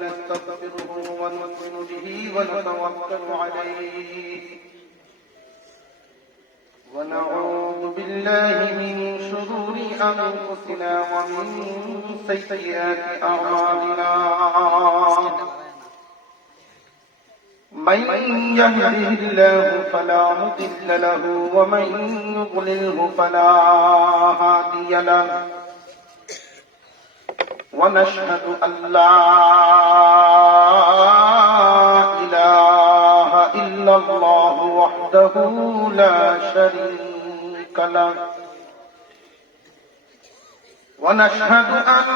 ونستغفره ونؤمن به ونتوكل عليه ونعوذ بالله من شرور أنفسنا ومن سيئات أعمالنا من يهده الله فلا مضل له ومن يضلله فلا هادي له ونشهد أن لا إله إلا الله وحده لا شريك له ونشهد أن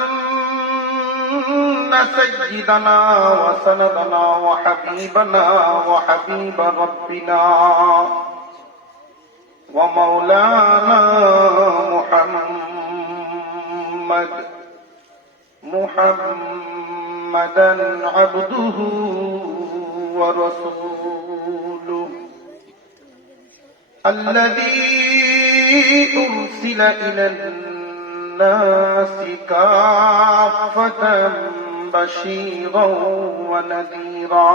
سيدنا وسندنا وحبيبنا وحبيب ربنا ومولانا محمدا عبده ورسوله الذي أرسل إلى الناس كافة بشيرا ونذيرا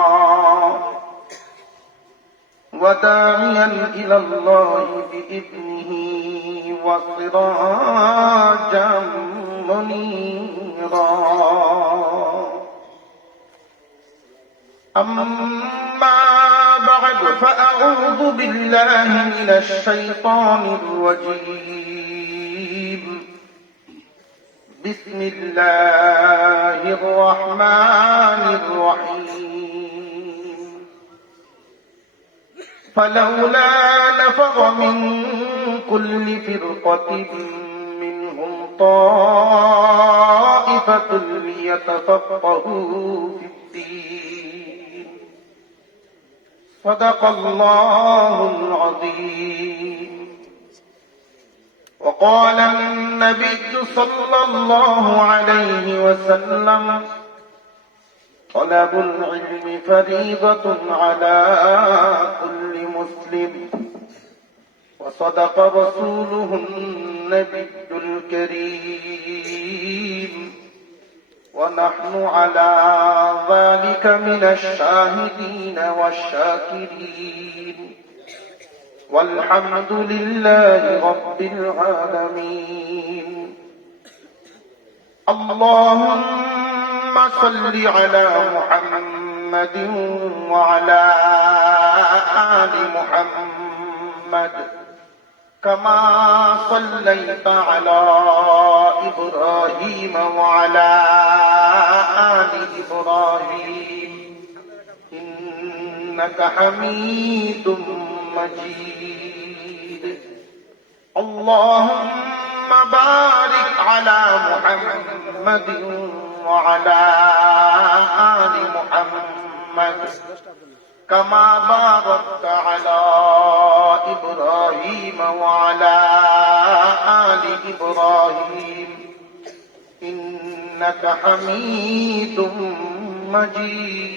وداعيا إلى الله بإذنه وسراجا منيرا أما بعد فأعوذ بالله من الشيطان الرجيم بسم الله الرحمن الرحيم فلولا نفر من كل فرقة منهم طائفة ليتفقهوا في الدين صدق الله العظيم وقال النبي صلى الله عليه وسلم طلب العلم فريضة على كل مسلم وصدق رسوله النبي الكريم ونحن على ذلك من الشاهدين والشاكرين والحمد لله رب العالمين اللهم صل على محمد وعلى آل محمد كما صليت على إبراهيم وعلى آل إبراهيم إنك حميد مجيد اللهم بارك على محمد وعلى آل محمد كما باركت على إبراهيم وعلى آل إبراهيم إنك حميد مجيد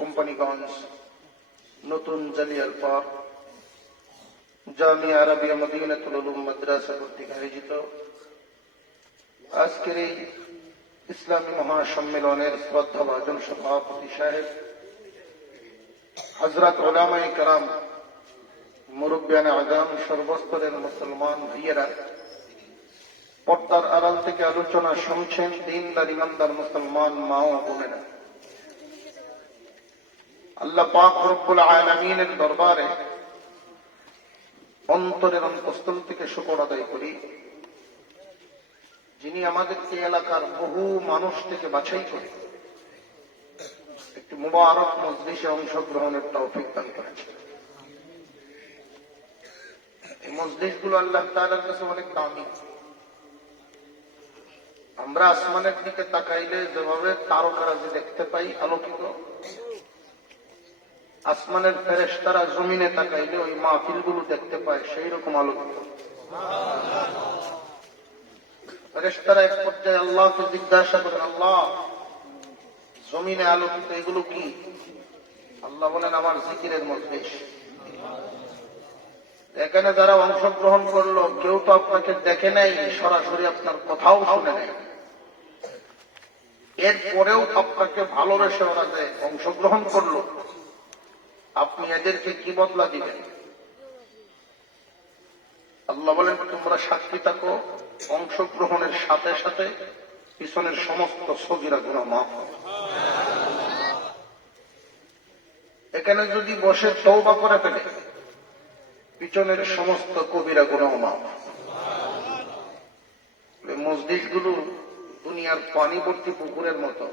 কোম্পানিগঞ্জ নতুন জালিয়াল পার্ক জামিয়া আরবিয়া মদিনাতুল উলুম মাদ্রাসা কর্তৃক আয়োজিত আজকের এই ইসলামী মহাসম্মেলনের শ্রদ্ধাভাজন সভাপতি সাহেব হযরত উলামায়ে কেরাম মুরব্বিয়ানে আযম সর্বস্তরের মুসলমান ভাইয়েরা পর্দার আড়াল থেকে আলোচনা শুনছেন দিনদার ইমানদার মুসলমান মা ও বোনেরা আল্লাহ পাক রব্বুল আলামিনের দরবারে অন্তরের অন্তঃস্থল থেকে শুকর আদায় করি যিনি আমাদেরকে এলাকার বহু মানুষ থেকে বাছাই করে একটি মুবারক মজলিসে অংশগ্রহণের তৌফিক দান করেছেন। এই মজলিসগুলো আল্লাহ তাআলার কাছে অনেক দামি। আমরা আসমানের দিকে তাকাইলে যেভাবে তারকারাজি দেখতে পাই আলোকিত, আসমানের ফেরেশতারা জমিনে তাকাইলে ওই মাহফিলগুলো দেখতে পায় সেই রকম আলোকিত। ফেরেশতারা এক পর্যায়ে আল্লাহকে জিজ্ঞাসা করেন, আল্লাহ জমিনে আলোকিত এগুলো কি? আল্লাহ বলেন, আমার জিকিরের মজলিস। এখানে যারা অংশগ্রহণ করলো কেউ তো আপনাকে দেখে নাই, সরাসরি আপনার কথাও শুনে নাই, এরপরেও আপনাকে ভালোবেসে ওরা যে অংশগ্রহণ করলো, আপনি এদেরকে কি বদলা দিবেন? আল্লাহ বলেন তোমরা সাক্ষী থাকো, অংশগ্রহণের সাথে সাথে পিছনের সমস্ত সগীরা গুনাহ মাফ হবে। এখানে যদি বসে তওবা করে ফেলে, পিছনের সমস্ত কবিরা গুনাহ মাফ। মসজিদগুলো দুনিয়ার পানি ভর্তি পুকুরের মতো,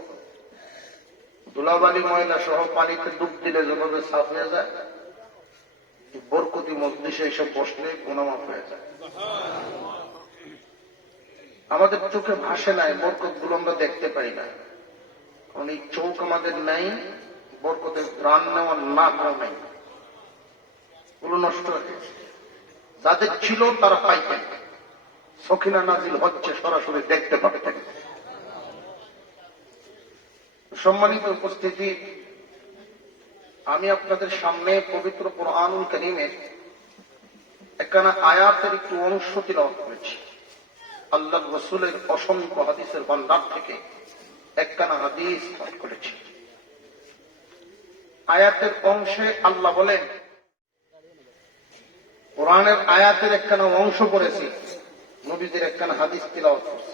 ধুলাবালি ময়লা সহ পানিতে ডুব দিলে যেভাবে সাফ হয়ে যায়, বরকতি মজলিসে এইসব বসলে গুনাহ মাফ হয়ে যায়। আমাদের চোখে ভাসে নাই, বরকত গুলো আমরা দেখতে পাই না, কারণ এই চোখ আমাদের নাই, বরকতের প্রাণ নেওয়ার নাকও নাই, গুলো নষ্ট হয়ে গেছে। যাদের ছিল তারা পাইতেন, সখিনা নাজিল হচ্ছে সরাসরি দেখতে পারতেন। সম্মানিত উপস্থিতি, আমি আপনাদের সামনে পবিত্র কুরআনুল কারীমের একখানা আয়াতের একটু অংশ তিলাওয়াত করেছি। আল্লাহর রাসূলের অসংখ্য হাদিসের ভান্ডার থেকে একখানা হাদিস পাঠ করেছি। আয়াতের অংশে আল্লাহ বলেন, কোরআনের আয়াতের একখানা অংশ পড়েছি, নবীজির একখানা হাদিস তিলাওয়াত করছি।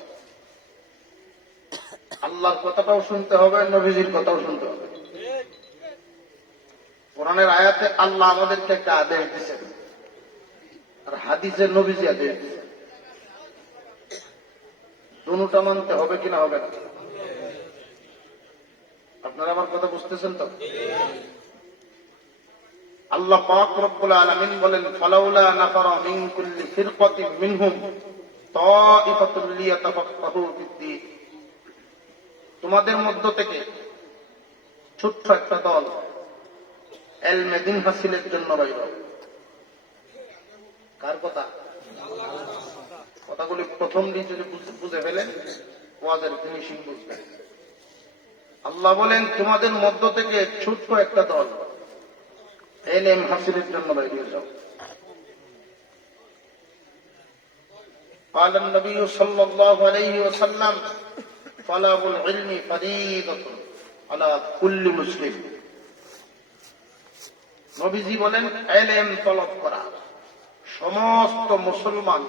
আল্লাহর কথাটাও শুনতে হবে, নবীজির কথাও শুনতে হবে। কোরআনের আয়াতে আল্লাহ আমাদেরকে একটা আদেশ দিয়েছেন, আর হাদিসের নবীজি আদেশ দিয়েছেন। দুটোটা মানতে হবে কিনা হবে না? আপনারা আমার কথা বুঝতেছেন তো? আল্লাহ পাক রব্বুল আলামিন বলেন, ফালাউলা নাফারা মিন কুল্লি ফিরকাতিন মিনহুম তাইফাতুল লিয়াতাফাক্কাহু ফিদ্দীন। তোমাদের মধ্য থেকে ছোট্ট একটা দল ইলমে দ্বীন হাসিলের জন্য বাইর হবে। কার কথা? কথাগুলি প্রথম দিন যদি বুঝে ফেলেন, ওয়াজের ফিনিশিং বুঝবেন। আল্লাহ বলেন তোমাদের মধ্য থেকে ছোট্ট একটা দল ইলম হাসিলের জন্য বাইর হয়ে যাও। قال النبي صلى الله عليه وسلم طلب العلم فريضة على كل مسلم। নবীজি বলেন ইলম তলব করা সমস্ত মুসলমান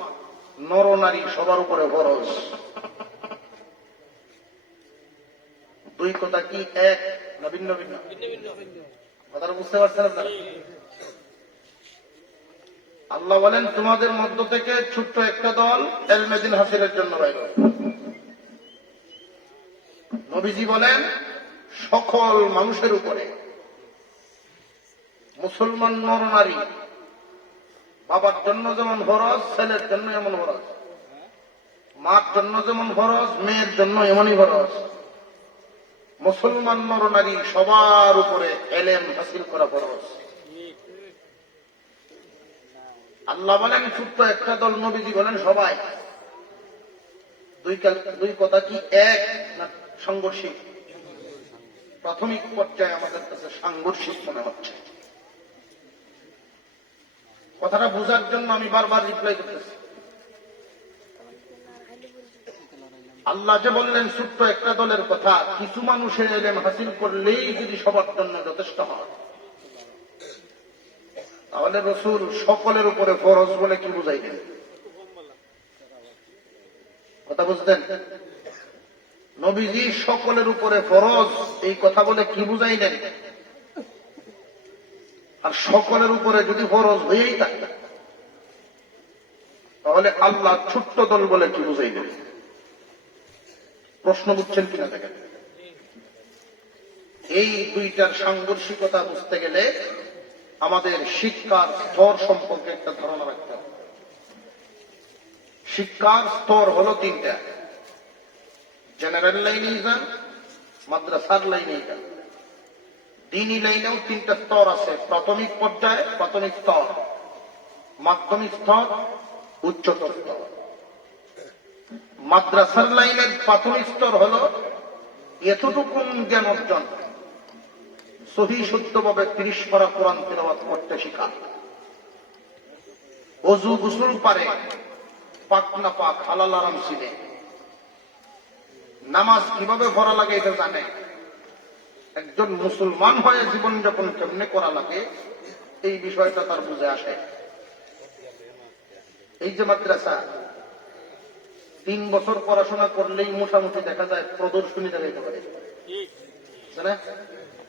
নর নারী সবার উপরে ফরজ। দুই কথা কি এক না ভিন্ন ভিন্ন? কথাটা বুঝতে পারছেন আপনারা? আল্লাহ বলেন তোমাদের মধ্য থেকে ছোট্ট একটা দল ইলমে দ্বীন হাসিলের জন্য বাইর হবে। নবীজি বলেন সকল মানুষের উপরে, মুসলমান নর নারী, বাবার জন্য যেমন ফরজ, ছেলের জন্য এমন ফরজ, মার জন্য যেমন ফরজ, মেয়ের জন্য এমনই ফরজ। মুসলমান নর নারী সবার উপরে ইলম হাসিল করা ফরজ। আল্লাহ বলেন ছোট্ট একটা দল, নবীজি বলেন সবাই। দুই কথা কি এক না সাংঘর্ষিক? প্রাথমিক পর্যায়ে আমাদের কাছে সাংঘর্ষিক মনে হচ্ছে। কথাটা বোঝার জন্য আমি বারবার রিপ্লাই করতেছি। আল্লাহ যে বললেন ছোট্ট একটা দলের কথা, কিছু মানুষের ইলম হাসিল করলেই যদি সবার জন্য যথেষ্ট হয়, তাহলে রাসূল সকলের উপরে ফরজ বলে কি বুঝাইলেন? কথা বুঝলেন? নবীজি সকলের উপরে ফরজ এই কথা বলে কি বুঝাইলেন? আর সকলের উপরে যদি ফরজ হয়েই থাকে, তাহলে আল্লাহ ছোট্ট দল বলে কি বুঝাইলেন? প্রশ্ন বুঝছেন কিনা দেখেন। এই দুইটার সাংঘর্ষিকতা বুঝতে গেলে আমাদের শিক্ষার স্তর সম্পর্কে একটা ধারণা রাখতে হবে। শিক্ষার স্তর হলো তিনটা। জেনারেল লাইনে যান, মাদ্রাসার লাইনে যান, দ্বীনি লাইনেও তিনটা স্তর আছে। প্রাথমিক পর্যায়ে প্রাথমিক স্তর, মাধ্যমিক স্তর, উচ্চতর স্তর। মাদ্রাসার লাইনের প্রাথমিক স্তর হলো এতটুকু জ্ঞান অর্জন, সহি শুদ্ধভাবে 30 পারা কোরআন তিলাওয়াত করতে শিখা। অজু গোসল পারে, পাক না পাক, হালাল আরাম চিনে, নামাজ কিভাবে পড়া লাগে এটা জানে, একজন মুসলমান হয়ে জীবনযাপন কেমনে করা লাগে এই বিষয়টা তার বুঝে আসে। এই যে মাদ্রাসা 3 বছর পড়াশোনা করলেই মোটামুটি দেখা যায় প্রদর্শনী দেখাইতে পারে,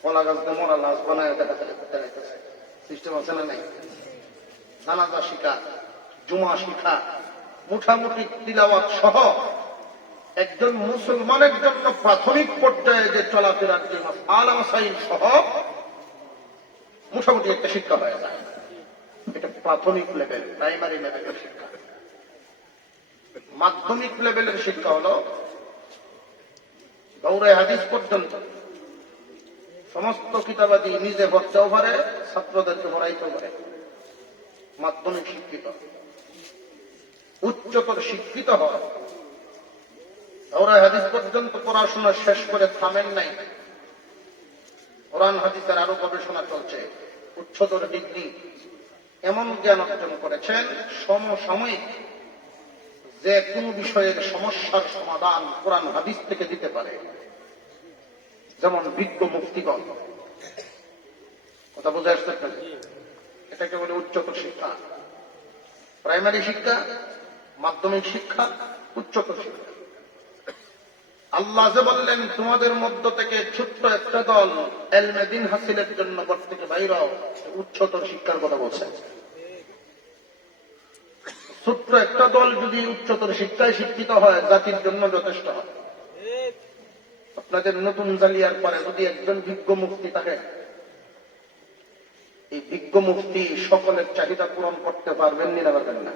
কলা গাছ মরা লাশ বানায় দেখাইতেছে, সিস্টেম আছে না নাই? জানাজা শিখা, জুমা শিখা, মোটামুটি তিলাওয়াত সহ একজন মুসলমানের জন্য প্রাথমিক পর্যায়ে যে চলাফেরার জন্য আলামাসাইল সহ মোটামুটি একটা শিক্ষা হয়ে যায়। এটা প্রাথমিক লেভেল, প্রাইমারি লেভেলের শিক্ষা। মাধ্যমিক লেভেলের শিক্ষা হল দৌড়ে হাদিস পর্যন্ত সমস্ত কিতাবাদি নিজে পড়তেও পারে, ছাত্রদেরকে পড়াইতেও পারে। মাধ্যমিক শিক্ষিত। উচ্চতর শিক্ষিত হয় দৌড়ে হাদিস পর্যন্ত পড়াশোনা শেষ করে থামেন নাই, কোরআন হাদিসের আরো গবেষণা চলছে, উচ্চতর ডিগ্রি এমন জ্ঞান অর্জন করেছেন সমসাময়িক যে কোন বিষয়ের সমস্যার সমাধান কোরআন হাদিস থেকে দিতে পারে। যেমন বিজ্ঞ মুফতিগণ, কথা বোঝা আসতে পারে, এটাকে বলে উচ্চতর শিক্ষা। প্রাইমারি শিক্ষা, মাধ্যমিক শিক্ষা, উচ্চতর শিক্ষা। আল্লাহ যে বললেন তোমাদের মধ্য থেকে ছোট্ট একটা দল এলমে দ্বীন হাসিলের জন্য ঘর থেকে বাইর হও, উচ্চতর শিক্ষার কথা বলছেন। ছোট্ট একটা দল যদি উচ্চতর শিক্ষায় শিক্ষিত হয় জাতির জন্য যথেষ্ট হয়। আপনাদের নতুন জালিয়ার পরে যদি একজন বিজ্ঞ মুফতি থাকে, এই বিজ্ঞ মুফতি সকলের চাহিদা পূরণ করতে পারবেন না, পারবেন না?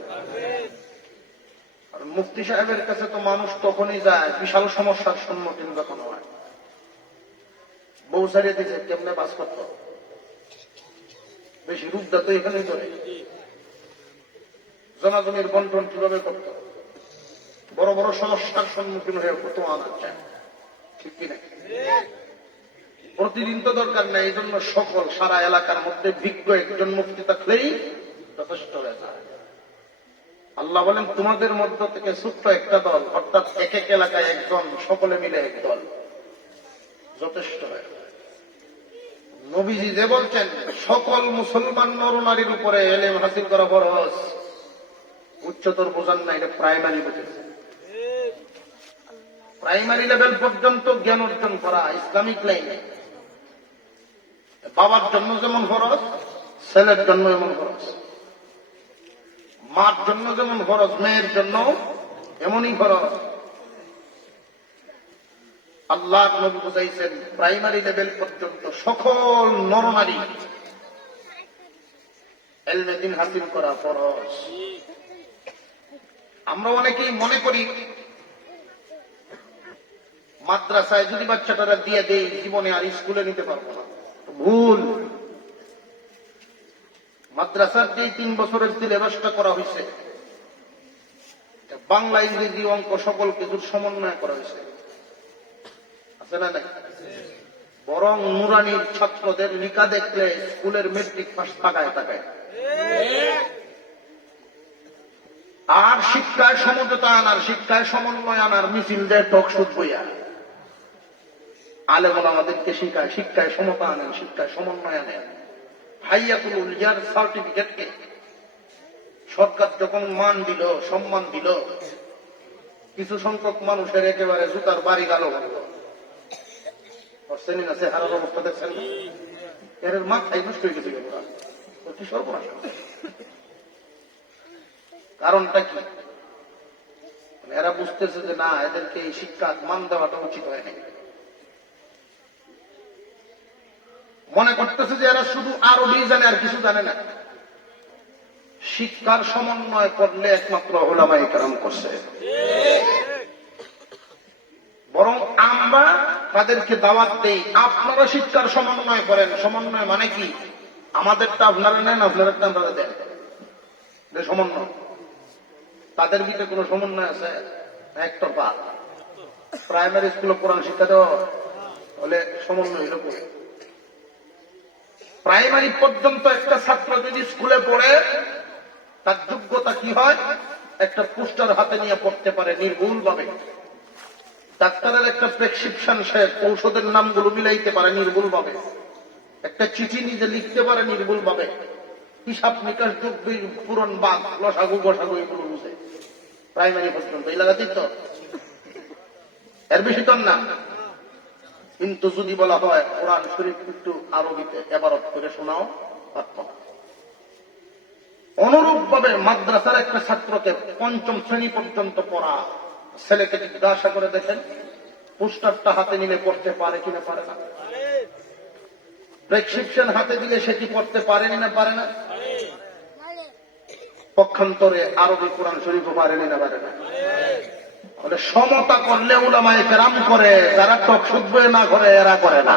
আর মুফতি সাহেবের কাছে তো মানুষ তখনই যায় বিশাল সমস্যার সম্মুখীন যখন হয়। বউ সারিয়ে দিয়েছে, কেমনে বাস করত, বেশি রূপদা তো এখানেই ধরে, জনাজমির বন্টন কিভাবে করত, বড় বড় সমস্যার সম্মুখীন হয়ে কত আনাচ্ছেন, ঠিক কিনা? প্রতিদিন তো দরকার নেই, এই জন্য সকল সারা এলাকার মধ্যে বিজ্ঞ একজন মুফতি থাকলেই যথেষ্ট হয়ে যায়। আল্লাহ বলেন তোমাদের মধ্য থেকে ছোট্ট একটা দল, অর্থাৎ এক এক এলাকায় একজন, সকলে মিলে এক দল, যথেষ্ট হয়ে যায়। নবীজি যে বলছেন সকল মুসলমান নর নারীর উপরে এলেম হাসিল করা ফরজ, উচ্চতর বোঝান না, এটা প্রাইমারি বুঝেছে। প্রাইমারি লেভেল পর্যন্ত জ্ঞান অর্জন করা ইসলামিক লাইনে বাবার জন্য যেমন ফরজ, ছেলের জন্য এমন ফরজ, মার জন্য যেমন ফরজ, মেয়ের জন্য এমনই ফরজ। আল্লাহ নবী বুঝাইছেন প্রাইমারি লেভেল পর্যন্ত সকল নরনারী ইলমে দ্বীন হাসিল করা ফরজ। আমরা অনেকেই মনে করি মাদ্রাসায় যদি বাচ্চাটারা দিয়ে দেই জীবনে আর স্কুলে নিতে পারবো না, ভুল। মাদ্রাসার যে 3 বছরের সিলেবাসটা করা হয়েছে, বাংলা, ইংরেজি, অঙ্ক সকল কিছুর সমন্বয় করা হয়েছে, আছে না নাই? বরং নুরানির ছাত্রদের লিখা দেখলে স্কুলের মেট্রিক পাস তাকায় তাকায়। আর শিক্ষায় সমঝোতা আনার, শিক্ষায় সমন্বয় আনার মিছিল দেয় টকশুট বইয়া। আলেম ওলামাদেরকে শিখায় শিক্ষায় সমতা আনেন, শিক্ষায় সমন্বয় আনেন। হাইয়াতুল উলিয়ার সার্টিফিকেটকে সরকার যখন মান দিল, সম্মান দিল, কিছু সংখ্যক মানুষের একেবারে জুতার বাড়ি গেল। চেহারার অবস্থা দেখছেন, এর মাথায় নষ্ট হয়ে গেছিল। কি সর্বনাশ! কারণটা কি? এরা বুঝতেছে যে না, এদেরকে এই শিক্ষা মান দেওয়াটা উচিত হয় না। মনে করতেছে যে এরা শুধু আরবি জানে, আর কিছু জানে না। শিক্ষার সমন্বয় করলে একমাত্র উলামায়ে কেরাম করছে। বরং আমরা তাদেরকে দাওয়াত দেই, আপনারা শিক্ষার সমন্বয় করেন। সমন্বয় মানে কি? আমাদেরটা আপনারা নেন, আপনাদেরটা আমরা দেন, সমন্বয়। তাদের ভিতরে কোন সমন্বয় আছে? একতরফা। প্রাইমারি স্কুলে কোরআন শিক্ষা দেওয়া হলে সমন্বয় হইল করে। প্রাইমারি পর্যন্ত একটা ছাত্র যদি স্কুলে পড়ে তার যোগ্যতা কি হয়? একটা পোস্টার হাতে নিয়ে পড়তে পারে নির্ভুল ভাবে, ডাক্তারের একটা প্রেসক্রিপশন, সে ঔষধের নামগুলো মিলাইতে পারে নির্ভুল ভাবে, একটা চিঠি নিজে লিখতে পারে নির্ভুল ভাবে, হিসাব নিকাশ যোগ পূরণ বাদ লসাগু গসাগু এগুলো বুঝে, প্রাইমারি পর্যন্ত এই লাগাতেই তো, এর বেশি তো না। কিন্তু যদি বলা হয় কোরআন শরীফ একটু আরবিতে এবারত করে শোনাও, পারত না। অনুরূপ ভাবে মাদ্রাসার একটা ছাত্রকে পঞ্চম শ্রেণী পর্যন্ত পড়া ছেলেকে জিজ্ঞাসা করে দেখেন, পোস্টারটা হাতে নিলে পড়তে পারে কিনা পারে না, প্রেসক্রিপশন হাতে দিলে সে কি পড়তে পারেনি না পারে না, পক্ষান্তরে আরবি কোরআন শরীফও পারেনি না পারে না। বলে সমতা করলে উলামায়ে কেরাম করে, যারা টক শুধবে না করে এরা করে না।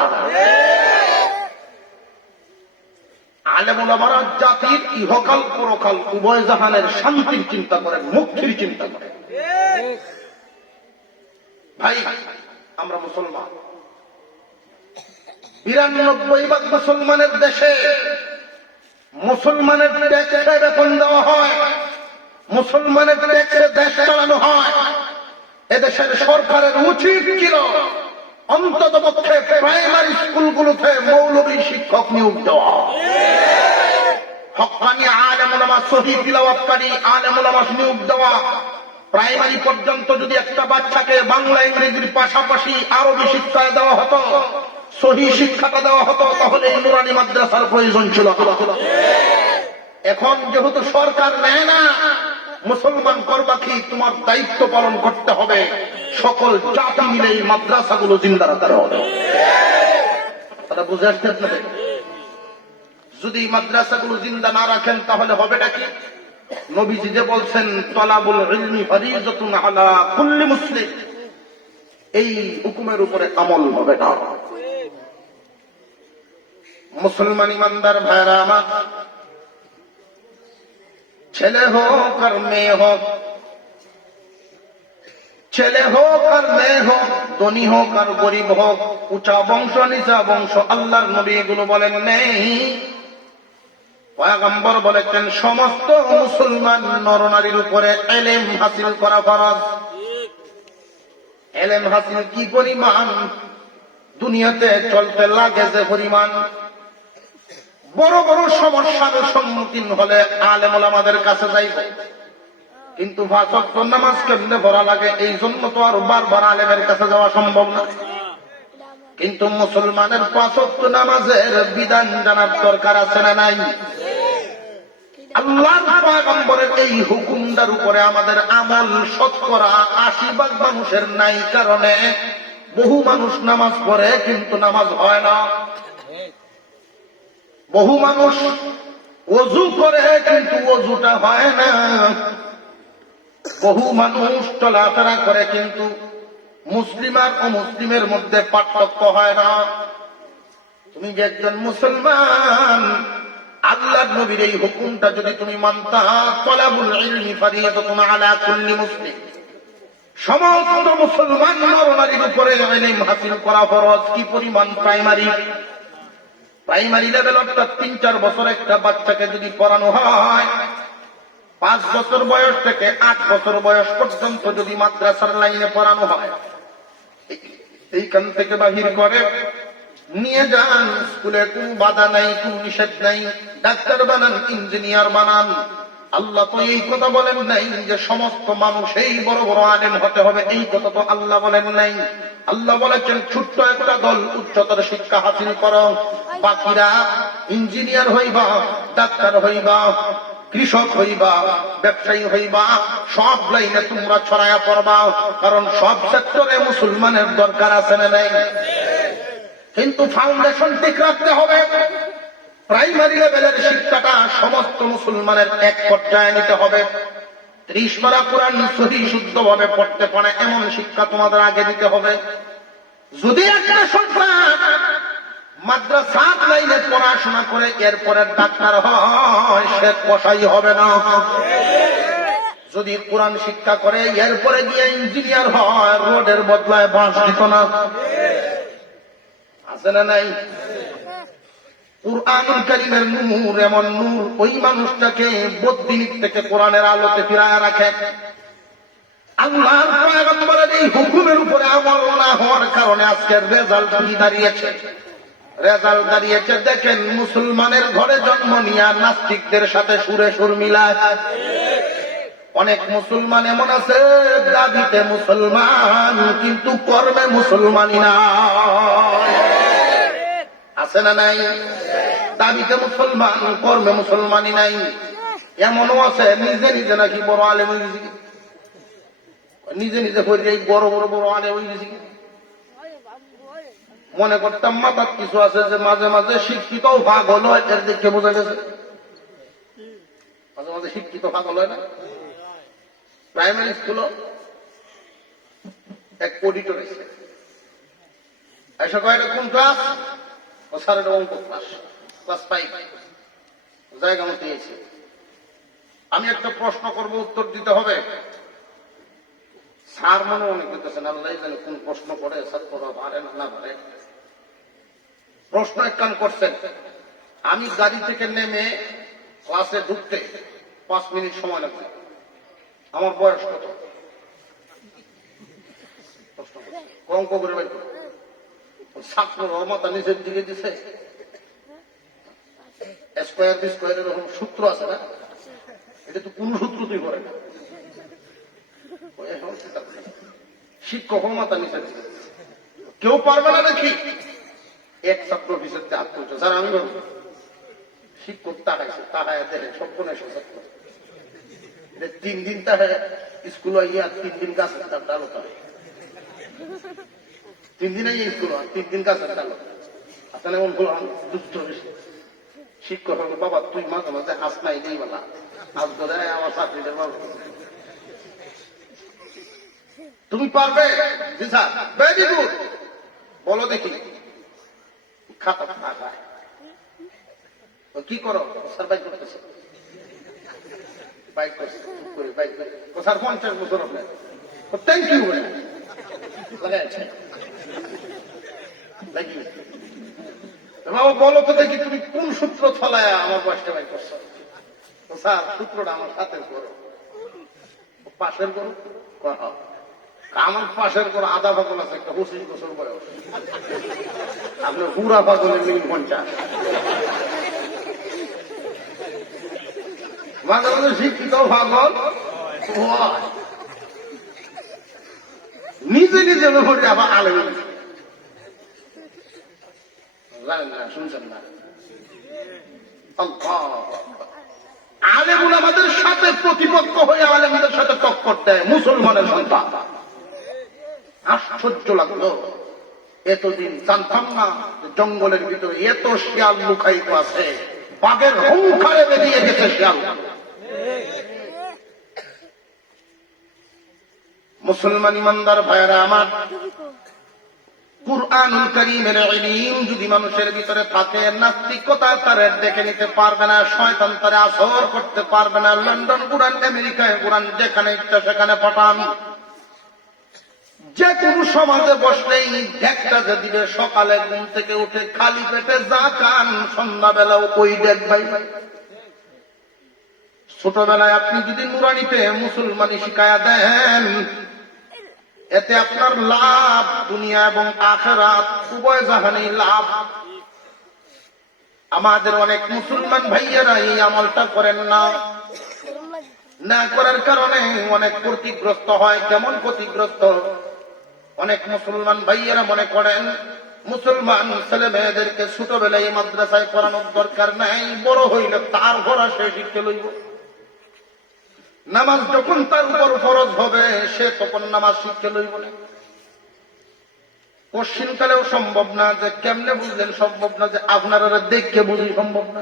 আলেম উলামারা জাতির ইহকাল পরকাল উভয় জাহানের শান্তির চিন্তা করেন, মুক্তির চিন্তা করেন। ভাই আমরা মুসলমান, 92% মুসলমানের দেশে মুসলমানের ট্যাক্সে বেতন দেওয়া হয়, মুসলমানের ট্যাক্সে দেশ চালানো হয়। এদেশের সরকারের উচিত ছিল অন্তত পক্ষে প্রাইমারি স্কুলগুলোতে মৌলবী শিক্ষক নিয়োগ দেওয়া, হক্কানি আলেম উলামা সহিহ তিলাওয়াতকারী আলেম উলামা নিয়োগ দেওয়া। প্রাইমারি পর্যন্ত যদি একটা বাচ্চাকে বাংলা ইংরেজির পাশাপাশি আরবি শিক্ষা দেওয়া হতো, সহিহ শিক্ষাটা দেওয়া হতো, তাহলে এই নুরানি মাদ্রাসার প্রয়োজন ছিল। এখন যেহেতু সরকার নেয় না, মুসলমান করবা কি, তোমার দায়িত্ব পালন করতে হবে, সকল জাতি মিলে এই মাদ্রাসাগুলো জিন্দা রাখতে হবে। তারা বুঝে আসতে আপনাদের, যদি মাদ্রাসাগুলো জিন্দা না রাখেন তাহলে হবেটা কি? নবীজি যে বলছেন তলাবুল ইলমি ফরিজাতুন আলা কুল্লি মুসলিম, এই হুকুমের উপরে আমল হবে না। মুসলমান ইমানদার ভাইরা আমার, ছেলে হোক আর মেয়ে হোক, ছেলে হোক আর মেয়ে হোক, ধনী হোক আর গরিব হোক, উঁচা বংশ নিচা বংশ, আল্লাহর নবী এগুলো বলেন নেই। পয়গম্বর বলেছেন সমস্ত মুসলমান নরনারীর উপরে ইলম হাসিল করা ফরজ। ইলম হাসিল কি পরিমাণ দুনিয়াতে চলতে লাগে, যে পরিমাণ বড় বড় সমস্যার সম্মুখীন হলে আলেম ওলামাদের কাছে যাইব, কিন্তু 5 ওয়াক্ত নামাজ কেমনে পড়া লাগে এই জন্য তো আর বারবার আলেমের কাছে যাওয়া সম্ভব না। কিন্তু মুসলমানের 5 ওয়াক্ত নামাজের বিধান জানার দরকার আছে না নাই? আল্লাহর পয়গম্বরের এই হুকুমটার উপরে আমাদের আমল শতকরা 80% মানুষের নাই, কারণে বহু মানুষ নামাজ পড়ে কিন্তু নামাজ হয় না। বহু মানুষ ওযু করে কিন্তু ওযুটা হয় না। বহু মানুষ চলাফেরা করে কিন্তু মুসলিম আর অমুসলিমের মধ্যে পার্থক্য হয় না। তুমি যে একজন মুসলমান, আল্লাহর নবীর এই হুকুমটা যদি তুমি মানতা, তলাবুল ইলমি ফরিয়াদাতুন আলা কুল্লি মুসলিম, সমস্ত মুসলমান নরনারীর উপরে ইলম হাসিল করা ফরজ। কি পরিমাণ? প্রাইমারি লেভেল অর্থাৎ 3-4 বছর একটা বাচ্চাকে যদি পড়ানো হয়, 5 বছর বয়স থেকে 8 বছর বয়স পর্যন্ত যদি মাদ্রাসার লাইনে পড়ানো হয়, এইখান থেকে বাহির করে নিয়ে যান স্কুলে, কোন বাধা নাই, কোন নিষেধ নাই, ডাক্তার বানান, ইঞ্জিনিয়ার বানান। আল্লাহ তো এই কথা বলেন নাই যে সমস্ত মানুষই বড় বড় আলেম হতে হবে, এই কথা তো আল্লাহ বলেন নাই। আল্লাহ বলেছেন ছোট্ট একটা দল উচ্চতর শিক্ষা হাসিল করো, বাকিরা ইঞ্জিনিয়ার হইবা, ডাক্তার হইবা, কৃষক হইবা, ব্যবসায়ী হইবা, সব লাইনে তোমরা ছড়ায়া পড়বা, কারণ সব সেক্টরে মুসলমানের দরকার আছে না নাই? কিন্তু ফাউন্ডেশন ঠিক রাখতে হবে। প্রাইমারি লেভেলের শিক্ষাটা সমস্ত মুসলমানের এক পর্যায়ে নিতে হবে। 30 পারা কোরআন সহিহ শুদ্ধভাবে পড়তে পারে এমন শিক্ষা তোমাদের আগে দিতে হবে। যদি একটা সন্তান মাদ্রাসা লাইনে পড়াশোনা করে এরপরে ডাক্তার হয়, সে কসাই হবে না। যদি কোরআন শিক্ষা করে এরপরে গিয়ে ইঞ্জিনিয়ার হয়, রোডের বদলায় বাঁশ দিত না। আছে না নাই? কুরআনুল কারীমের নূর এমন নূর ওই মানুষটাকে বদ্দিনীত থেকে কোরআনের আলোতে ফিরায় রাখে। আল্লাহর পয়গম্বরের এই হুকুমের উপরে আমল না হওয়ার কারণে আজকের রেজাল্ট দাঁড়িয়েছে। দেখেন, মুসলমানের ঘরে জন্ম নিয়ে নাস্তিকদের সাথে সুরে সুর মিলায়। অনেক মুসলমান এমন আছে, দাবিতে মুসলমান কিন্তু কর্মে মুসলমানই না। আছে না নাই? দাবিতে মুসলমান, কর্মে মুসলমানই নাই। এমনও আছে নিজে নিজে নাকি বড় আলেম হয়ে গেছে, নিজে নিজে বড় বড় বড় আলেম হয়ে গেছে। মনে করতাম মাথার কিছু আছে যে মাঝে মাঝে শিক্ষিত ভাগ হলো, এর দেখে বোঝা গেছে মাঝে মাঝে শিক্ষিত ভাগ হলো না। প্রাইমারি স্কুল এক অডিটর এসে এসে কয়েকটা কোন ক্লাস? ও স্যার এটা অঙ্ক ক্লাস, ক্লাস 5 জায়গা মতো দিয়েছে। আমি একটা প্রশ্ন করবো, উত্তর দিতে হবে। স্যার মনে মনে করতেছেন আল্লাহ জানে কোন প্রশ্ন করে, ছাত্ররা পারে না পারে। প্রশ্ন এক কান করছেন। আমি গাড়ি থেকে নেমে ক্লাসে ঢুকতে 5 মিনিট সময় লাগবে। আমার বয়স কত? অঙ্ক করে বাইর করে ছাত্র রহমতা নিচের দিকে দিছে। স্কোয়ার বি স্কোয়ার এরকম সূত্র আছে না? এটা তো কোন সূত্র তুই করে না। শিক্ষক মাথা নিচে দিছে, কেউ পারবে না দেখি। এক ছাত্র অফিসের হাত তুলছে, স্যার আমি বলবো। শিক্ষক তাকাইছে, তাকায় দেখে সর্বনাশ ছাত্র। 3 দিন তাহে স্কুল আইয়া 3 দিন গাছের ডালতা, 3 দিন আইয়া স্কুল 3 দিন গাছের ডালো। আসলে এমন দুষ্ট বেশি। শিক্ষক বাবা তুই মাঝে মাঝে হাস নাই নেই বলা, আজ ধরে আমার চাকরিটা বাবা তুমি পারবে? জি স্যার, ভেরি গুড, বলো দেখি। খাতা খায় কি করো? স্যার বাইক করতেছে, বাইক করছে করে বাইক করে। ও স্যার 50 বছর আপনার, থ্যাংক ইউ লাগি। বাবা বলো তো দেখি তুমি কোন সূত্র ছলায় আমার বয়সটা বাইক করছো? স্যার সূত্রটা আমার সাথে করো, পাশের করো। আমার পাশের করো আধা পাগল আছে, একটা 25 বছর বয়স। আপনার পুরা পাগলের মিনিট 50। মাঝে মাঝে শিক্ষিত পাগল নিজে নিজে করে আবার আলেম জানেন না, শুনছেন না? আলেমুল আমাদের সাথে প্রতিপক্ষ হয়ে আলেমদের সাথে টক্কর দেয় মুসলমানের সন্তান। আশ্চর্য লাগলো, এতদিন জানতাম না জঙ্গলের ভিতরে এত শিয়াল লুকায়িত আছে। বাঘের হুঙ্কারে বেরিয়ে গেছে শিয়াল। মুসলমান ইমানদার ভাইয়েরা আমার, কুরআনুল কারীমের ইলম যদি মানুষের ভিতরে থাকে, নাস্তিকতা তারে দেখে নিতে পারবে না, শয়তান তারে আসর করতে পারবে না। লন্ডন কুরআন, আমেরিকায় কুরআন, যেখানে ইচ্ছা সেখানে পাঠান। যে কোন সমাজে বসলেই দেখটা যে দিবে, সকালে ঘুম থেকে উঠে খালি পেটে যা খান, সন্ধ্যাবেলাও ওই দেখ ভাই। ছোটবেলায় আপনি যদি নুরানিতে মুসলমানি শিখায়া দেন, এতে আপনার লাভ দুনিয়া এবং আখিরাত উভয় জাহানেই লাভ। আমাদের অনেক মুসলমান ভাইয়েরা এই আমলটা করেন না, না করার কারণে অনেক ক্ষতিগ্রস্ত হয়। কেমন ক্ষতিগ্রস্ত? অনেক মুসলমান ভাইয়েরা মনে করেন মুসলমান ছেলে মেয়েদেরকে ছোটবেলায় মাদ্রাসায় পড়ানোর দরকার নাই, বড় হইলে তার ভরা সে শিখতে লইব। নামাজ যখন তার উপর ফরজ হবে সে তখন নামাজ শিখতে লইব না। কোশ্চিনকালেও সম্ভব না। যে কেমনে বুঝলেন সম্ভব না? যে আপনারা দেখে বুঝি সম্ভব না,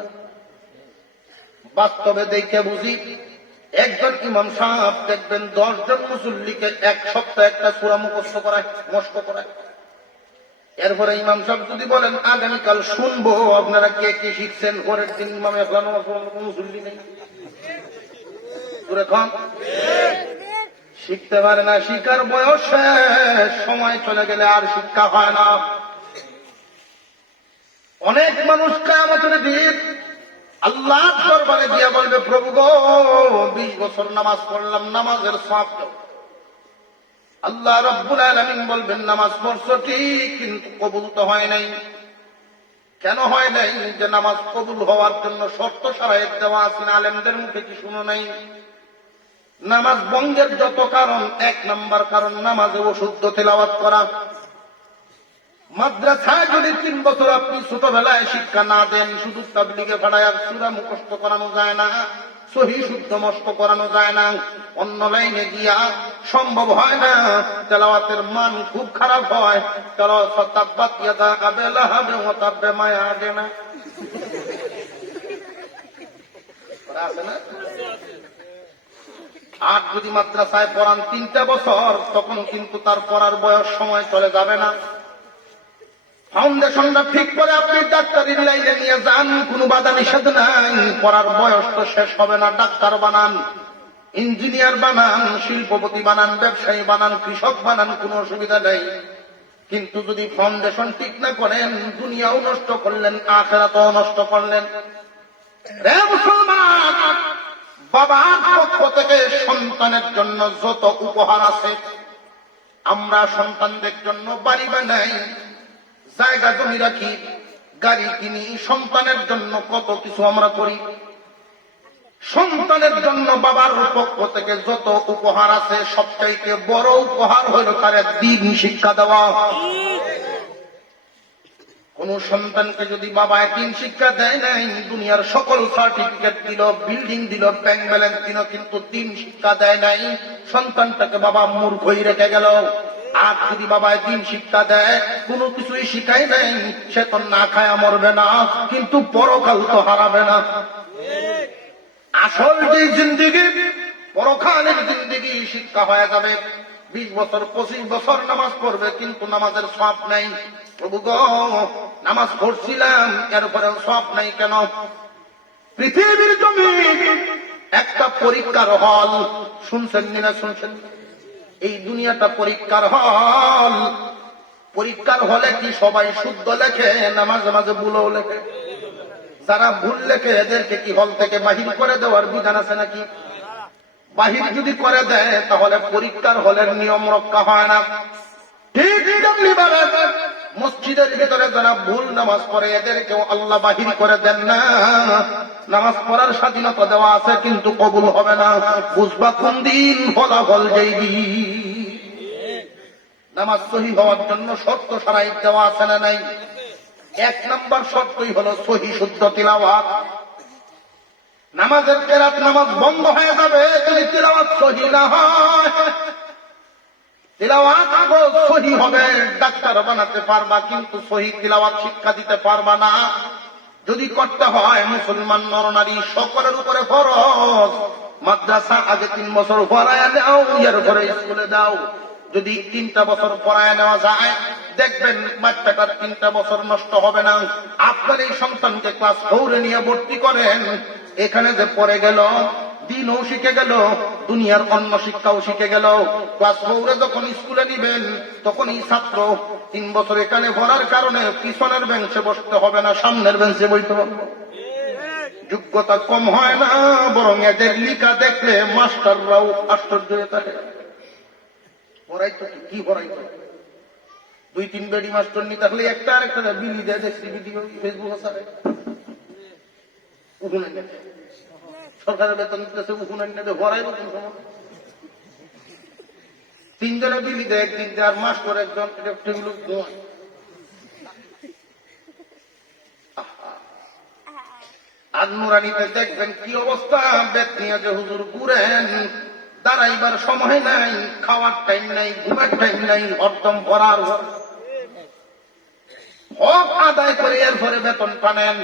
বাস্তবে দেখে বুঝি। একজন ইমাম সাহেব দেখবেন 10 জন মুসল্লিকে এক সপ্তাহ একটা সূরা মুখস্থ করায়, মস্ক করায়। এরপরে ইমাম সাহেব যদি বলেন আগামীকাল শুনবো আপনারা কে কি শিখছেন, পরের দিন ইমাম একলা নামাজ পড়ানোর কোনো মুসল্লি নেই। শিখতে পারে না, শিখার বয়সে সময় চলে গেলে আর শিক্ষা হয় না। অনেক মানুষ কিয়ামতের দিন আল্লাহ দরবারে গিয়া বলবে, প্রভু গো 20 বছর নামাজ পড়লাম, নামাজের সওয়াব দাও। আল্লাহ রাব্বুল আলামিন বলবেন, নামাজ পড়ছো ঠিক, কিন্তু কবুল তো হয় নাই। কেন হয় নাই? যে নামাজ কবুল হওয়ার জন্য শর্ত শারায়েত দেওয়া আছে, আলেমদের মুখে কি শুনো নাই? নামাজ ভঙ্গের যত কারণ, 1 নাম্বার কারণ নামাজে অশুদ্ধ তেলাওয়াত করা। মাদ্রাসায় যদি 3 বছর আপনি ছোটবেলায় শিক্ষা না দেন, শুধু তাবলীগে ভাড়ায় সূরা মুখস্থ করানো যায় না, সহি শুদ্ধ মস্ত করানো যায় না, অন্য লাইনে গিয়া সম্ভব হয় না, তেলাওয়াতের মান খুব খারাপ হয়। তেলাওয়াত তাব্বাত ইয়াদা আবি লাহাব ওয়া তাব্বা মা ইয়াদেনা আছে না। আর যদি মাদ্রাসায় পড়ান 3টা বছর, তখন কিন্তু তার পড়ার বয়স সময় চলে যাবে না। ফাউন্ডেশনটা ঠিক করে আপনি ডাক্তারি লাইনে নিয়ে যান, কোনো বাধা নিষেধ নাই। পড়ার বয়স তো শেষ হবে না। ডাক্তার বানান, ইঞ্জিনিয়ার বানান, শিল্পপতি বানান, ব্যবসায়ী বানান, কৃষক বানান, কোনো অসুবিধা নেই। কিন্তু যদি ফাউন্ডেশন ঠিক না করেন, দুনিয়াও নষ্ট করলেন, আখিরাতও নষ্ট করলেন। রে মুসলমান, বাবার পক্ষ থেকে সন্তানের জন্য যত উপহার আছে, আমরা সন্তানদের জন্য বাড়ি বানাই, জায়গা জমি রাখি, গাড়ি কিনি, সন্তানের জন্য কত কিছু আমরা করি। সন্তানের জন্য বাবার পক্ষ থেকে যত উপহার আছে, সবচাইতে বড় উপহার হইল তার দ্বীন শিক্ষা দেওয়া। কোন সন্তানকে যদি বাবা দ্বীন শিক্ষা দেয় নাই, দুনিয়ার সকল সার্টিফিকেট দিল, বিল্ডিং দিল, ব্যাংক ব্যালেন্স দিল, কিন্তু দ্বীন শিক্ষা দেয় নাই, সন্তানটাকে বাবা মূর্খই রেখে গেল। আর যদি বাবা দ্বীন শিক্ষা দেয়, কোনো কিছুই শিখাই নাই, সে তো না খায়া মরবে না, কিন্তু পরকাল তো হারাবে না। আসল যে জিন্দেগি, পরকালের জিন্দেগি শিক্ষা হয়ে যাবে। 20 বছর 25 বছর নামাজ পড়বে, কিন্তু নামাজের সওয়াব নাই। প্রভু গো, নামাজ পড়ছিলাম, এরপরেও সওয়াব নাই কেন? পৃথিবীর জমিন একটা পরীক্ষার হল। শুনছেন না? শুনছেন? এই দুনিয়াটা পরীক্ষার হল। পরীক্ষার হলে কি সবাই শুদ্ধ লেখে না মাঝে মাঝে ভুলও লেখে? যারা ভুল লেখে এদেরকে কি হল থেকে বাহির করে দেওয়ার বিধান আছে নাকি? বাহির যদি করে দেয়, তাহলে পরীক্ষার হলের নিয়ম রক্ষা হয় না। ঠিক মসজিদের ভিতরে যারা ভুল নামাজ পড়ে, এদেরকেও আল্লাহ বাহির করে দেন না। নামাজ পড়ার স্বাধীনতা দেওয়া আছে, কিন্তু কবুল হবে না। বুঝবা কোন দিন ফলাফল যেই দিন। নামাজ সহি হওয়ার জন্য শর্ত শারাইত দেওয়া আছে না নাই? 1 নাম্বার শর্তই হলো সহি শুদ্ধ তিলাওয়াত। নামাজের কেরাত নামাজ বন্ধ হয়ে যাবে যদি তিলাওয়াত সহি না হয়। তিলাওয়াত সহি হবে, ডাক্তার বানাতে পারবা, কিন্তু সহি তিলাওয়াত শিক্ষা দিতে পারবা না। যদি করতে হয়, মুসলমান নরনারী সকলের উপরে ফরজ। মাদ্রাসা আগে 3 বছর পড়ায় দাও, এরপরে স্কুলে দাও। যদি 3টা বছর পড়ায় নেওয়া যায়, দেখবেন বাচ্চাটার 3টা বছর নষ্ট হবে না। আপনার এই সন্তানকে ক্লাস 4 নিয়ে ভর্তি করেন, এখানে যে পড়ে গেল, দিনও শিখে গেল, দুনিয়ার অন্য শিক্ষাও শিখে গেল। ক্লাস 4 যখন স্কুলে নিবেন, তখন এই ছাত্র 3 বছর এখানে পড়ার কারণে পিছনের বেঞ্চে বসতে হবে না, সামনের বেঞ্চে বইতে হবে। যোগ্যতা কম হয় না, বরং এদের লিখা দেখলে মাস্টাররাও আশ্চর্য হয়ে থাকে। পড়াইতো কি পড়াইতো? 2-3 বেডি মাস্টার নি থাকলে একটা আরেকটা বিলি দেয়, দেখছি ভিডিও ফেসবুক আছে। সরকারের বেতন দিতেছে, উকুনাইনাতে ভরাই নতুন সময় 3 জনে বিলি দেয়, একদিন আর মাস্টার একজন টেবিল ঘুমায়। আর নুরানিতে দেখবেন কি অবস্থা, বেত নিয়ে যে হুজুর ঘুরেন, দাঁড়াইবার সময় নাই, খাওয়ার টাইম নাই, ঘুমের টাইম নাই, হরদম পড়ার হক আদায় করে এরপরে বেতন পানেন।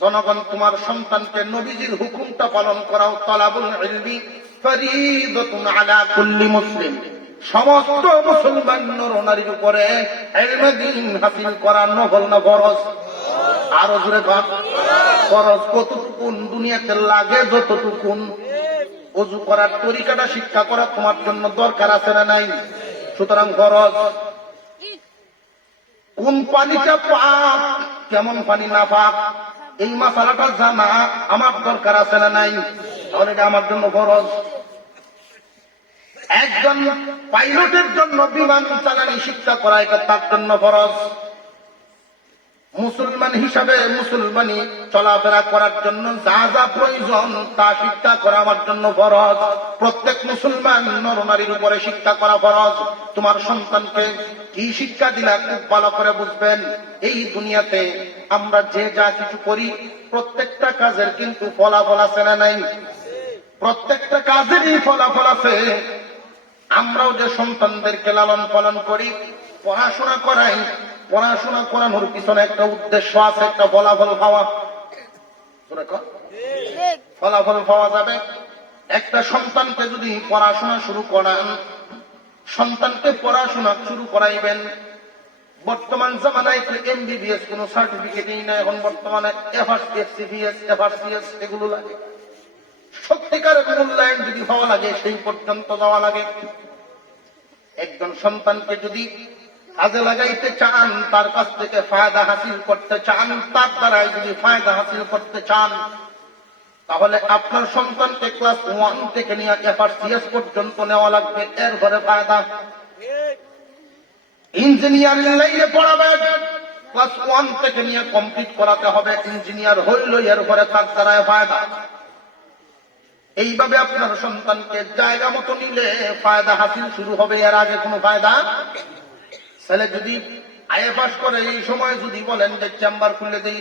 জনগণ, তোমার সন্তানকে নবীজির হুকুমটা পালন করাও। তালাবুল ইলমি ফরিদাতুন আলা কুল্লি মুসলিম। সমস্ত মুসলমান নর-নারীর উপরে ইলমে দ্বীন হাসিল করা নফল না ফরজ? আরো জোরে কর, ফরজ। কতটুকুন? দুনিয়াতে লাগে যতটুকুন। ওযু করার তরিকাটা শিক্ষা করা তোমার জন্য দরকার আছে না নাই? সুতরাং ফরজ। কোন পানিটা পাক কেমন পানি নাপাক, এই মাসালাটা জানা আমার দরকার আছে না নাই? তাহলে এটা আমার জন্য ফরজ। একজন পাইলটের জন্য বিমান চালানি শিক্ষা করা এটা তার জন্য ফরজ। মুসলমান হিসাবে মুসলমানি চলাফেরা করার জন্য যা যা প্রয়োজন তা শিক্ষা করা আমার জন্য ফরজ। প্রত্যেক মুসলমান নরনারীর উপরে শিক্ষা করা ফরজ। তোমার সন্তানকে কি শিক্ষা দিলা খুব ভালো করে বুঝবেন। এই দুনিয়াতে আমরা যে যা কিছু করি প্রত্যেকটা কাজের কিন্তু ফলাফল আছে না নাই? প্রত্যেকটা কাজেরই ফলাফল আছে। আমরাও যে সন্তানদেরকে লালন পালন করি, পড়াশোনা করাই, পড়াশোনা করানোর পিছনে একটা উদ্দেশ্য আছে, একটা ফলাফল পাওয়া। ফলাফল পাওয়া যাবে। একটা সন্তানকে যদি পড়াশোনা শুরু করান, সন্তানকে পড়াশোনা শুরু করাইবেন। বর্তমান জামানায় তো এমবিবিএস কোন সার্টিফিকেটই না, এখন বর্তমানে এফআরসিএস এফআরসিএস এগুলো লাগে। সত্যিকারের মূল্যায়ন যদি হওয়া লাগে সেই পর্যন্ত যাওয়া লাগে। একজন সন্তানকে যদি কাজে লাগাইতে চান, তার কাছ থেকে ফায়দা হাসিল করতে চান, তার দ্বারাই যদি ফায়দা হাসিল করতে চান, তাহলে আপনার সন্তানকে ক্লাস 1 থেকে নিয়ে এফআরসিএস পর্যন্ত নেওয়া লাগবে। এর ঘরে ফায়দা। ইঞ্জিনিয়ারিং লাইনে পড়াবেন, ক্লাস 1 থেকে নিয়ে কমপ্লিট করাতে হবে। ইঞ্জিনিয়ার হইল, এর ঘরে তার দ্বারা ফায়দা। এইভাবে আপনার সন্তানকে জায়গা মতো নিলে ফায়দা হাসিল শুরু হবে। এর আগে কোনো ফায়দা। ছেলে যদি আইএ পাস করে এই সময় যদি বলেন যে চেম্বার খুলে দেই,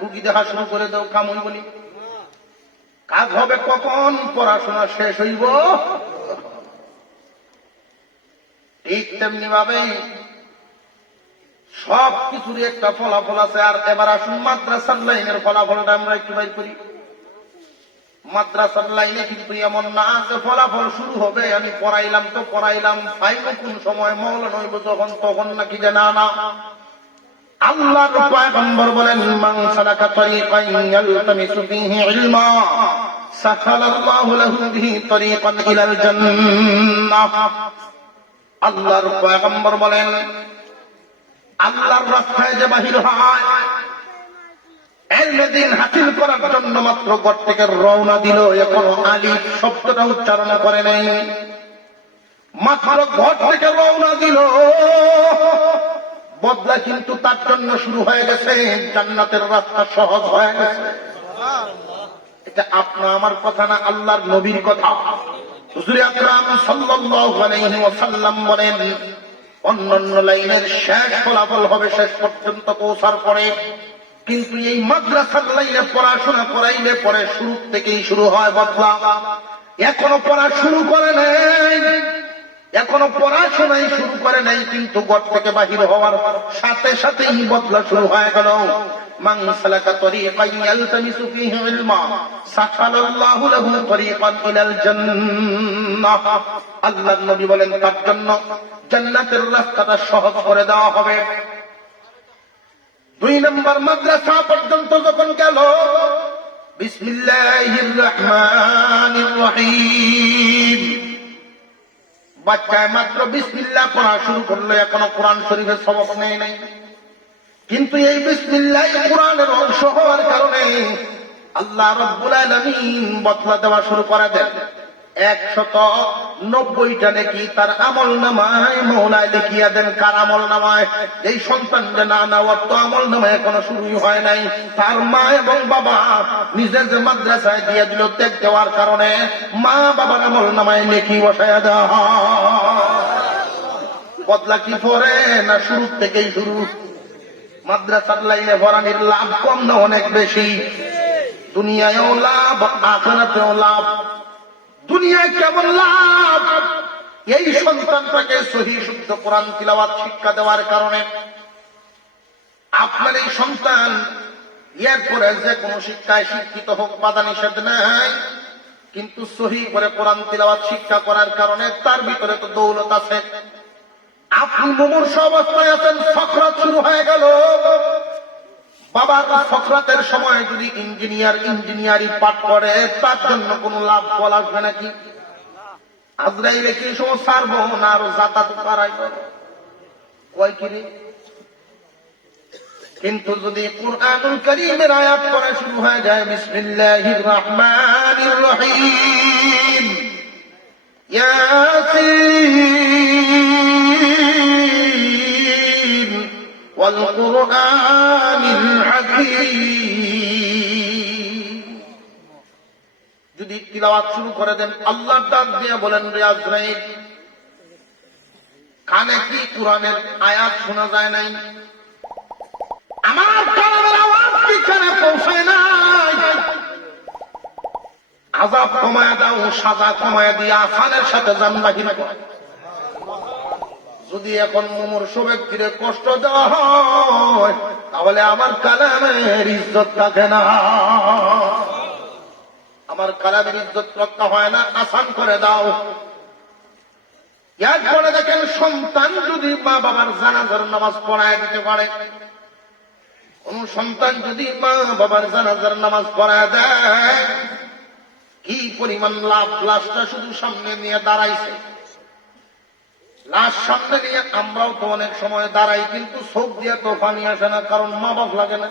রুগী দেখা শুরু করে দেও, কাম হইব নি? কাজ হবে কখন? পড়াশোনা শেষ হইব। ঠিক তেমনি ভাবে সব কিছুর একটা ফলাফল আছে। আর এবার আসুন মাদ্রাসার লাইনের ফলাফলটা আমরা একটু বাইর করি। মাদ্রাসার লাইনে কিন্তু এমন না যে ফলাফল শুরু হবে আমি পড়াইলাম তো পড়াইলাম, পাইব কোন সময় মৌলানা হইব যখন তখন নাকি যে না না। আল্লাহর পয়গম্বর বলেন, মান সালাকা তরিকান ইয়ালতামিসু ফীহি ইলমা সাখালাল্লাহু লাহু বিহি তরিকান ইলাল জান্নাহ। আল্লাহর পয়গম্বর বলেন, আল্লাহর রাস্তায় যে বাহির হয়, দিন হাসিল করার জন্য মাত্র ঘর থেকে রওনা দিল, এখনো আলিফ শব্দটা উচ্চারণ করে নাই, মাত্র ঘর থেকে রওনা দিল, বদলা কিন্তু তার জন্য শুরু হয়ে গেছে। জান্নাতের রাস্তা সহজ হয়ে গেছে। এটা আপনার আমার কথা না, আল্লাহর নবীর কথা। হুজুর আকরাম সাল্লাল্লাহু আলাইহি ওয়াসাল্লাম বলেন, অন্যান্য লাইনের শেষ ফলাফল হবে শেষ পর্যন্ত পৌঁছার পরে, কিন্তু এই মাদ্রাসার লাইনে পড়াশোনা করাইলে পরে শুরু থেকেই শুরু হয় বদলা। এখনো পড়া শুরু করে নাই, এখনো পড়াশোনাই শুরু করে নাই, কিন্তু ঘর থেকে বাহির হওয়ার সাথে সাথেই বদলা শুরু হয়ে গেল। মান সালাকা তরিকান ইয়ালতামিসু ফীহি ইলমা সাখালাল্লাহু লাহু তরিকান ইলাল জান্নাহ। আল্লাহর নবী বলেন, তার জন্য জান্নাতের রাস্তাটা সহজ করে দেওয়া হবে। 2 নম্বর মাদ্রাসা পর্যন্ত যখন গেল, বিসমিল্লাহির রহমানির রহিম, বাচ্চায় মাত্র বিসমিল্লাহ পড়া শুরু করলো, এখনো কোরআন শরীফের সবক নেই নাই। কিন্তু এই বিসমিল্লাহ কোরআনের অংশ হওয়ার কারণে আল্লাহ রাব্বুল আলামিন বদলা দেওয়া শুরু করে দেন। 190টা নেকি তার আমল নামায় মওলায় লিখিয়া দেন। কার আমল নামায়? এই সন্তান যে না ওর তো আমল নামায় এখনো শুরুই হয় নাই, তার মা এবং বাবা নিজের যে মাদ্রাসায় দিয়ে দিল, ত্যাগ দেওয়ার কারণে মা বাবার আমল নামায় নেকি বসায়া দেওয়া হয়। বদলা কি পরে না শুরু থেকেই শুরু? মাদ্রাসার লাইনে ভরানির লাভ কম না অনেক বেশি? দুনিয়ায়ও লাভ, আখিরাতেও লাভ। দুনিয়ায় কেমন লাভ? এই সন্তানটাকে সহিহ শুদ্ধ কোরআন তিলাওয়াত শিক্ষা দেওয়ার কারণে আপনার এই সন্তান এরপরে যে কোনো শিক্ষায় শিক্ষিত হোক, বাধা নিষেধ নাই, কিন্তু সহিহ করে কোরআন তিলাওয়াত শিক্ষা করার কারণে তার ভিতরে তো দৌলত আছে। আপনি মুমূর্ষু অবস্থায় আছেন, সকরাত শুরু হয়ে গেল। বাবার সকরাতের সময় যদি ইঞ্জিনিয়ারিং পাঠ করে, তার জন্য কোন লাভ ফল আসবে নাকি? আজরাইলে কি সময় ছাড়বো না আরো যাতায়াত করাইব? কয় কিরে কিন্তু যদি কুরআনুল কারীমের আয়াত পড়া শুরু হয়ে যায় বিসমিল্লাহির রহমানির রহিম, ইয়াসিন ওয়াল কুরআনিল হাকীম, যদি তিলাওয়াত শুরু করে দেন আল্লাহ ডাক দিয়ে বলেন, রে আজরাইল, কানে কি কোরআনের আয়াত শোনা যায় নাই? আমার কালামের আওয়াজ কি কানে পৌঁছায় নাই? আযাব কমায় দাও, সাজা কমায় দিয়ে আসানের সাথে জান বাহির করো। যদি এখন মুমূর্ষু ব্যক্তির কষ্ট দেওয়া হয় তাহলে আমার কালামের ইজ্জত থাকে না, আমার কালামের ইজ্জত রক্ষা হয় না। আসান করে দাও। এরপরে দেখেন, সন্তান যদি মা বাবার জানাজার নামাজ পড়ায় দিতে পারে, কোন সন্তান যদি মা বাবার জানাজার নামাজ পড়ায় দেয়, কি পরিমাণ লাভ। লাশটা শুধু সামনে নিয়ে দাঁড়াইছে, লাশ সামনে নিয়ে আমরাও তো অনেক সময় দাঁড়াই, কিন্তু চোখ দিয়ে তো পানি আসে না, কারণ মা বাপ লাগে না।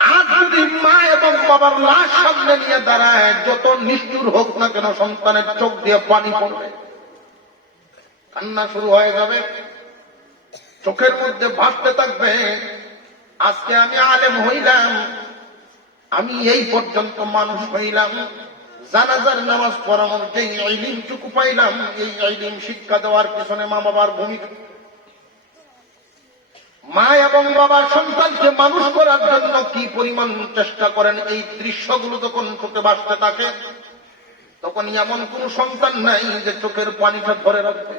আর যদি মা এবং বাবার লাশ সামনে নিয়ে দাঁড়ায়, যত নিষ্ঠুর হোক না কেন সন্তানের চোখ দিয়ে পানি পড়বে, কান্না শুরু হয়ে যাবে, চোখের মধ্যে ভাসতে থাকবে, আজকে আমি আলেম হইলাম, আমি এই পর্যন্ত মানুষ হইলাম, জানাজার নামাজ পড়ানোর যে ইলমটুকু পাইলাম, এই ইলম শিক্ষা দেওয়ার পিছনে মা বাবার ভূমিকা। মা এবং বাবা সন্তানকে মানুষ করার জন্য কি পরিমাণ চেষ্টা করেন, এই দৃশ্যগুলো যখন চোখে ভাসতে থাকে, তখন এমন কোন সন্তান নাই যে চোখের পানিটা ধরে রাখবে।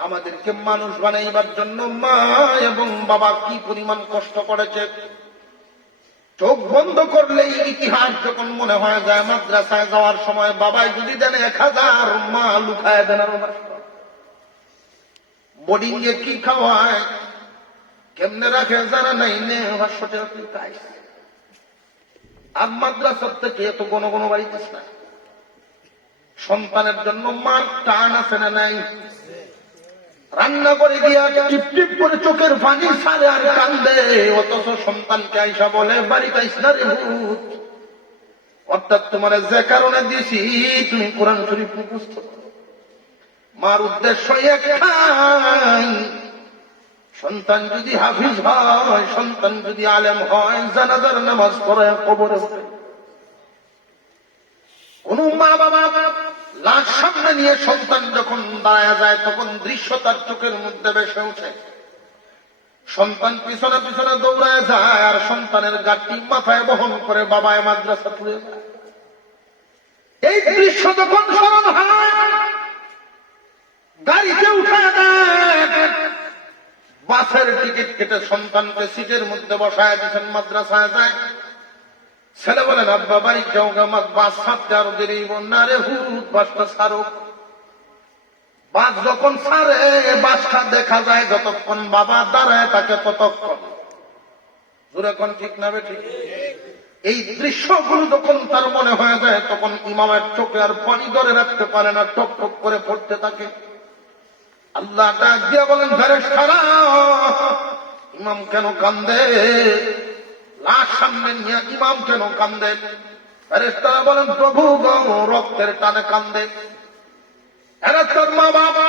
আমাদেরকে মানুষ বানাইবার জন্য মা এবং বাবা কি পরিমাণ কষ্ট করেছে। চোখ বন্ধ করলেই ইতিহাস যখন মনে হয়ে যায়, মাদ্রাসায় যাওয়ার সময় বাবাই যদি দেন 1000, মা লুকায় দেন আরো। বোর্ডিং এ কি খাওয়ায়, কেমনে রাখে জানা নাই, আর মাদ্রাসার থেকে এত গণ গণ বাড়িতে না। সন্তানের জন্য মার টান আছে না নাই? রান্না করে দিয়া টিপ টিপ করে চোখের পানি ছাড়ে আর কান্দে, অথচ সন্তানকে আইসা বলে বাড়িতে আইস না রে ভূত। অর্থাৎ তোমার যে কারণে দিয়েছি তুমি কোরআন শরীফ মুখস্থ করো। মার উদ্দেশ্য একটাই, সন্তান যদি হাফিজ হয়, সন্তান যদি আলেম হয়, জানাজার নামাজ পড়ায় কবরে ওঠে। কোন মা বাবা লাশ সামনে নিয়ে সন্তান যখন দাঁড়ায় যায়, তখন দৃশ্য তার চোখের মধ্যে ভেসে ওঠে। সন্তান পিছনে পিছনে দৌড়ায় যায়, আর সন্তানের গাড়ি মাথায় বহন করে বাবায় মাদ্রাসা তুলে যায়। এই দৃশ্য যখন স্মরণ হয়, গাড়িতে উঠে দেয়, বাসের টিকিট কেটে সন্তানকে সিটের মধ্যে বসায় দিচ্ছেন, মাদ্রাসায় যায়। ছেলে বলেন, আব্বা বাড়ি যাও, বাস ছাড়তে আরো দেরি না রে হুত, বাসটা ছাড়ো। বাস যখন ছাড়ে, বাসটা দেখা যায় যতক্ষণ বাবা দাঁড়ায় থাকে ততক্ষণ। জোরে কোন ঠিক না বে ঠিক? এই দৃশ্যগুলো যখন তার মনে হয়ে যায়, তখন ইমামের চোখে আর পানি ধরে রাখতে পারে না, টক টক করে পড়তে থাকে। আল্লাহ ডাক দিয়ে বলেন, ফেরেশতারা, ইমাম কেন কান্দে? লাশ সামনে নিয়ে ইমাম কেন কান্দে? ফেরেশতারা বলেন, প্রভু গো, রক্তের টানে কান্দে। এরা তোর মা বাবা,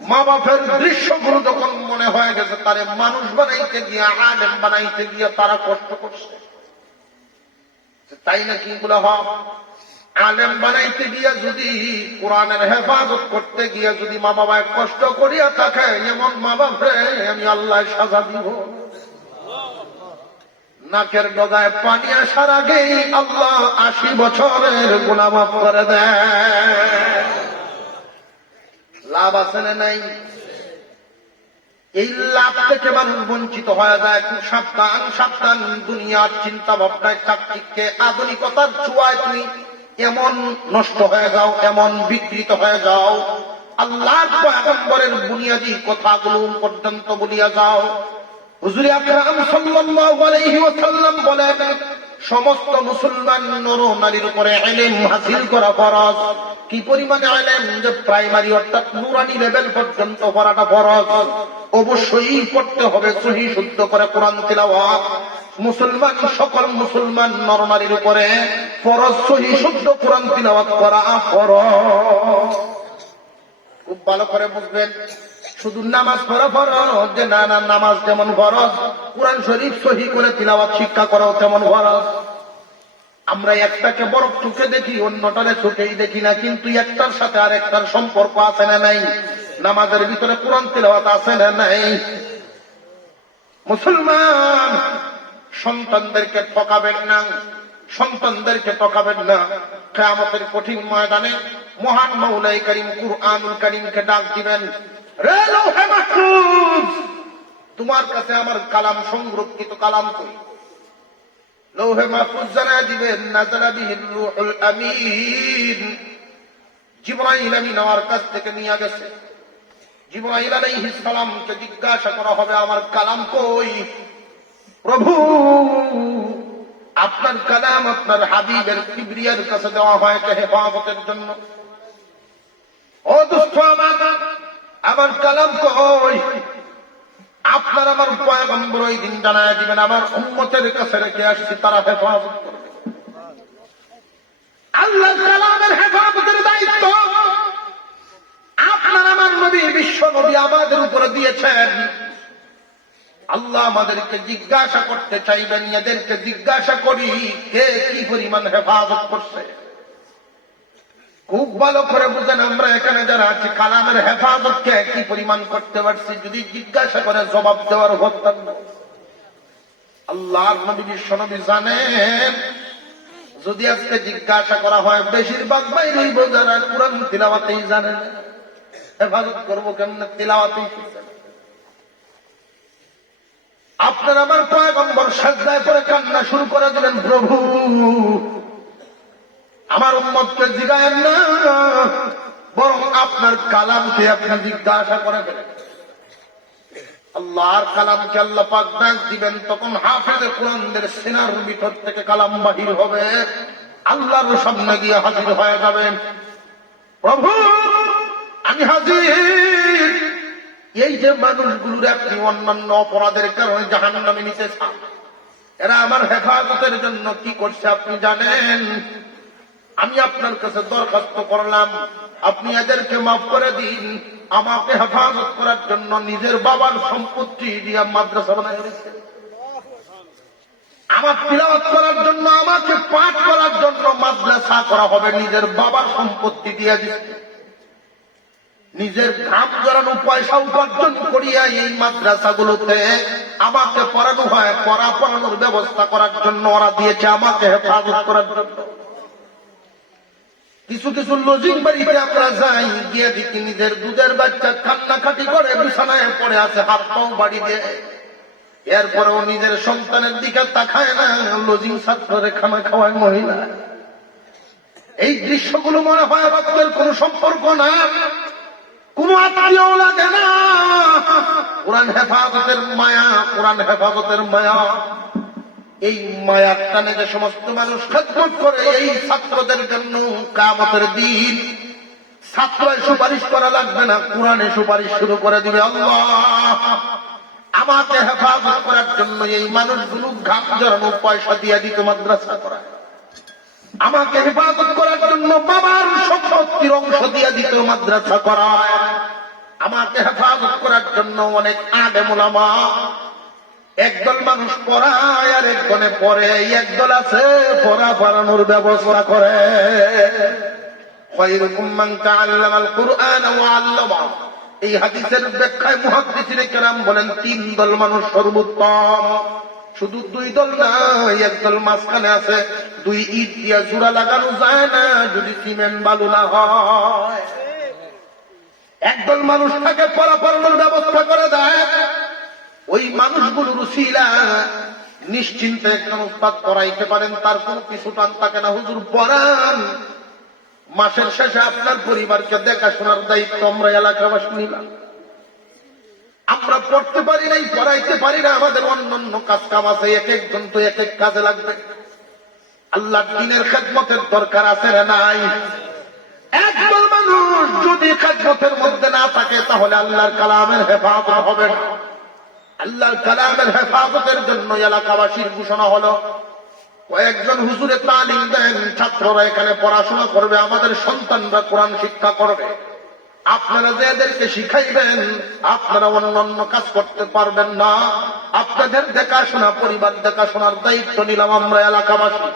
মা বাপের দৃশ্যগুলো যখন মনে হয়ে গেছে, তারে মানুষ বানাইতে গিয়ে, আলেম বানাইতে গিয়ে তারা কষ্ট করছে। তাই নাকি এগুলো হয়? আলেম বানাইতে গিয়া যদি, কোরআনের হেফাজত করতে গিয়া যদি মা বাবায় কষ্ট করিয়া থাকে, এমন মা বাপরে আমি আল্লাহ সাজা দিব। নাকের ডগায় পানি আসার আগেই আল্লাহ 80 বছরের গুনাহ মাফ করে দেয়। লাভ আছে না নাই? এই লাভ থেকে মানুষ বঞ্চিত হয়ে যায়। খুব সাবধান, সাবধান। দুনিয়ার চিন্তা ভাবনায়, চাকচিক্যে, আধুনিকতার ছোঁয়ায় তুমি এমন নষ্ট হয়ে যাও, এমন বিকৃত হয়ে যাও, আল্লাহর পয়গম্বরের বুনিয়াদি কথাগুলো পর্যন্ত বলিয়া যাও। হুজুর আকরাম সাল্লাল্লাহু আলাইহি ওয়াসাল্লাম বলেন, সমস্ত মুসলমান নর নারীর উপরে ইলম হাসিল করা ফরজ। কি পরিমাণে ইলম, যে প্রাইমারি অর্থাৎ নুরানি লেভেল পর্যন্ত পড়াটা ফরজ। অবশ্যই পড়তে হবে সহিহ শুদ্ধ করে কোরআন তিলাওয়াত। মুসলমান সকল মুসলমান নর নারীর উপরে ফরজ সহিহ শুদ্ধ কোরআন তিলাওয়াত করা ফরজ। খুব ভালো করে বুঝবেন। শুধু নামাজ পড়া ফরজ যে না, না, নামাজ যেমন ফরজ কোরআন শরীফ সহিহ করে তিলাওয়াত শিক্ষা করাও তেমন ফরজ। আমরা একটাকে বড় চোখে দেখি, অন্যটারে চোখেই দেখি না, কিন্তু একটার সাথে আর একটার সম্পর্ক আছে না নাই? নামাজের ভিতরে কোরআন তিলাওয়াত আছে না নাই? মুসলমান সন্তানদেরকে ঠকাবেন না, সন্তানদেরকে ঠকাবেন না। কিয়ামতের কঠিন ময়দানে মহান মাওলাই কারীম কুরআনুল কারীমকে ডাক দিবেন, রে লৌহে মাহফুজ, তোমার কাছে আমার কালাম সংরক্ষিত কালাম কই? লৌহে মাহফুজ জানায় দিবেন, নাযালা বিহির রূহুল আমিন, জিবরাইল আমিন আমার কাছ থেকে নিয়ে গেছে। জিবরাইল আলাইহিস সালামকে জিজ্ঞাসা করা হবে, আমার কালাম কই? প্রভু, আপনার কালাম আপনার হাবিবের কিবরিয়ার কাছে দেওয়া হয়েছে হেফাজতের জন্য। ও দোস্ত আমার কালাম কই? আপনার আমার পয়গম্বর ওই দিন জানায় দিবেন, আমার উম্মতের কাছে রেখে আসছি, তারা হেফাজত করবে। আল্লাহর কালামের হেফাজতের দায়িত্ব আপনার আমার নবী বিশ্ব নবী আমাদের উপরে দিয়েছেন। আল্লাহ আমাদেরকে জিজ্ঞাসা করতে চাইবেন, এদেরকে জিজ্ঞাসা করি কে কি পরিমাণ হেফাজত করছে। খুব ভালো করে বুঝেন, আমরা এখানে যারা আছি কালামের হেফাজত কে কি পরিমাণ করতে পারছি, যদি জিজ্ঞাসা করে জবাব দেওয়ার হতাম না। আল্লাহর নবী বিশ্ব নবী জানেন, যদি আজকে জিজ্ঞাসা করা হয় বেশিরভাগ ভাই রইব যারা কোরআন তিলাওয়াতেই জানেন, হেফাজত করবো কেমন? তিলাওয়াতেই শিখছেন। আপনার আমার পয়গম্বর সাজদায় পড়ে কান্না শুরু করে দিলেন, প্রভু আমার উম্মতকে জিগায়েন না, বরং আপনার কালামকে আপনি জিজ্ঞাসা করে ফেলেন। আল্লাহর কালামকে আল্লাহ পাক ডাক দিবেন, তখন হাফেজে কোরআনদের সিনার ভিতর থেকে কালাম বাহির হবে, আল্লাহর সামনে গিয়ে হাজির হয়ে যাবেন। প্রভু আমি হাজির। এই যে মানুষগুলোর আপনি অন্যান্য অপরাধের কারণে জাহান্নামে নিতে চান, এরা আমার হেফাজতের জন্য কি করছে আপনি জানেন? আমি আপনার কাছে দরখাস্ত করলাম, আপনি এদেরকে মাফ করে দিন। আমাকে হেফাজত করার জন্য নিজের বাবার সম্পত্তি দিয়ে মাদ্রাসা বানায় দিয়েছে, আমার তিলাওয়াত করার জন্য, আমাকে পাঠ করার জন্য মাদ্রাসা করা হবে, নিজের বাবার সম্পত্তি দিয়ে দিচ্ছে। নিজের ঘাম জড়ানো পয়সা উপার্জন করিয়া এই মাদ্রাসাগুলোতে আমাকে পড়ানো হয়, পড়ানোর ব্যবস্থা করার জন্য ওরা দিয়েছে, আমাকে হেফাজত করার জন্য। কিছু কিছু লজিং বাড়িতে আমরা যাই, গিয়ে দেখি নিজের দুধের বাচ্চা কান্নাকাটি করে বিছানায় পড়ে আছে, হাত পাও বাড়ি দিয়ে, এরপরেও নিজের সন্তানের দিকে তাকায় না, লজিং ছাত্ররে খানা খাওয়ায় মহিলা। এই দৃশ্যগুলো মনে হয় আবাদের কোন সম্পর্ক না, কোন আত্মীয় লাগে না। কোরআন হেফাজতের মায়া, কোরআন হেফাজতের মায়া। এই মায়ার টানে যে সমস্ত মানুষ খেদমত করে এই ছাত্রদের জন্য, কিয়ামতের দিন ছাত্রায় সুপারিশ করা লাগবে না, কোরআনে সুপারিশ শুরু করে দিবে। আল্লাহ আমাকে হেফাজত করার জন্য এই মানুষগুলো ঘাম জড়ানো পয়সা দিয়ে দিত মাদ্রাসা করায়, আমাকে হেফাজত করার জন্য বাবার সম্পত্তির অংশ দিয়ে দিত মাদ্রাসা করায়, আমাকে হেফাজত করার জন্য অনেক আলেম ওলামা। একদল মানুষ পড়ায় আর একজনে পড়ে, একদল আছে পড়া পড়ানোর ব্যবস্থা করে। খায়রুকুম মান তাআল্লামাল কুরআন ওয়া আল্লামা। এই হাদিসের ব্যাখ্যায় মুহাদ্দিসিনে কেরাম বলেন, তিন দল মানুষ সর্বোত্তম। শুধু দুই দল না, একদল মাঝখানে আছে। দুই ইট দিয়া জোড়া লাগানো যায় না যদি সিমেন্ট বালু না হয়। একদল মানুষ তাকে পড়া পড়ানোর ব্যবস্থা করে দেয়, ওই মানুষগুলোর উসিলা নিশ্চিন্তে একজন উস্তাদ পড়াইতে পারেন, তার কোনো কিছু টান থাকে না। হুজুর পড়ান, মাসের শেষে আপনার পরিবারকে দেখাশোনার দায়িত্ব আমরা এলাকাবাসী নিলাম। আমরা পড়তে পারি নাই, পড়াইতে পারি না, আমাদের অন্যান্য কাজ কাম আছে, এক একজন তো এক এক কাজে লাগবে। আল্লাহর দ্বীনের খেদমতের দরকার আছে না নাই? একদল মানুষ যদি খেদমতের মধ্যে না থাকে তাহলে আল্লাহর কালামের হেফাজত হবে না। আল্লাহর কালামের হেফাজতের জন্য এলাকাবাসীর ঘোষণা হলো, কয়েকজন হুজুরে তালিম দেন, ছাত্ররা এখানে পড়াশোনা করবে, আমাদের সন্তানরা কোরআন শিক্ষা করবে। আপনারা যে এদেরকে শিখাইবেন, আপনারা অন্যান্য কাজ করতে পারবেন না। আপনাদের দেখাশোনা, পরিবার দেখাশোনার দায়িত্ব নিলাম আমরা এলাকাবাসী।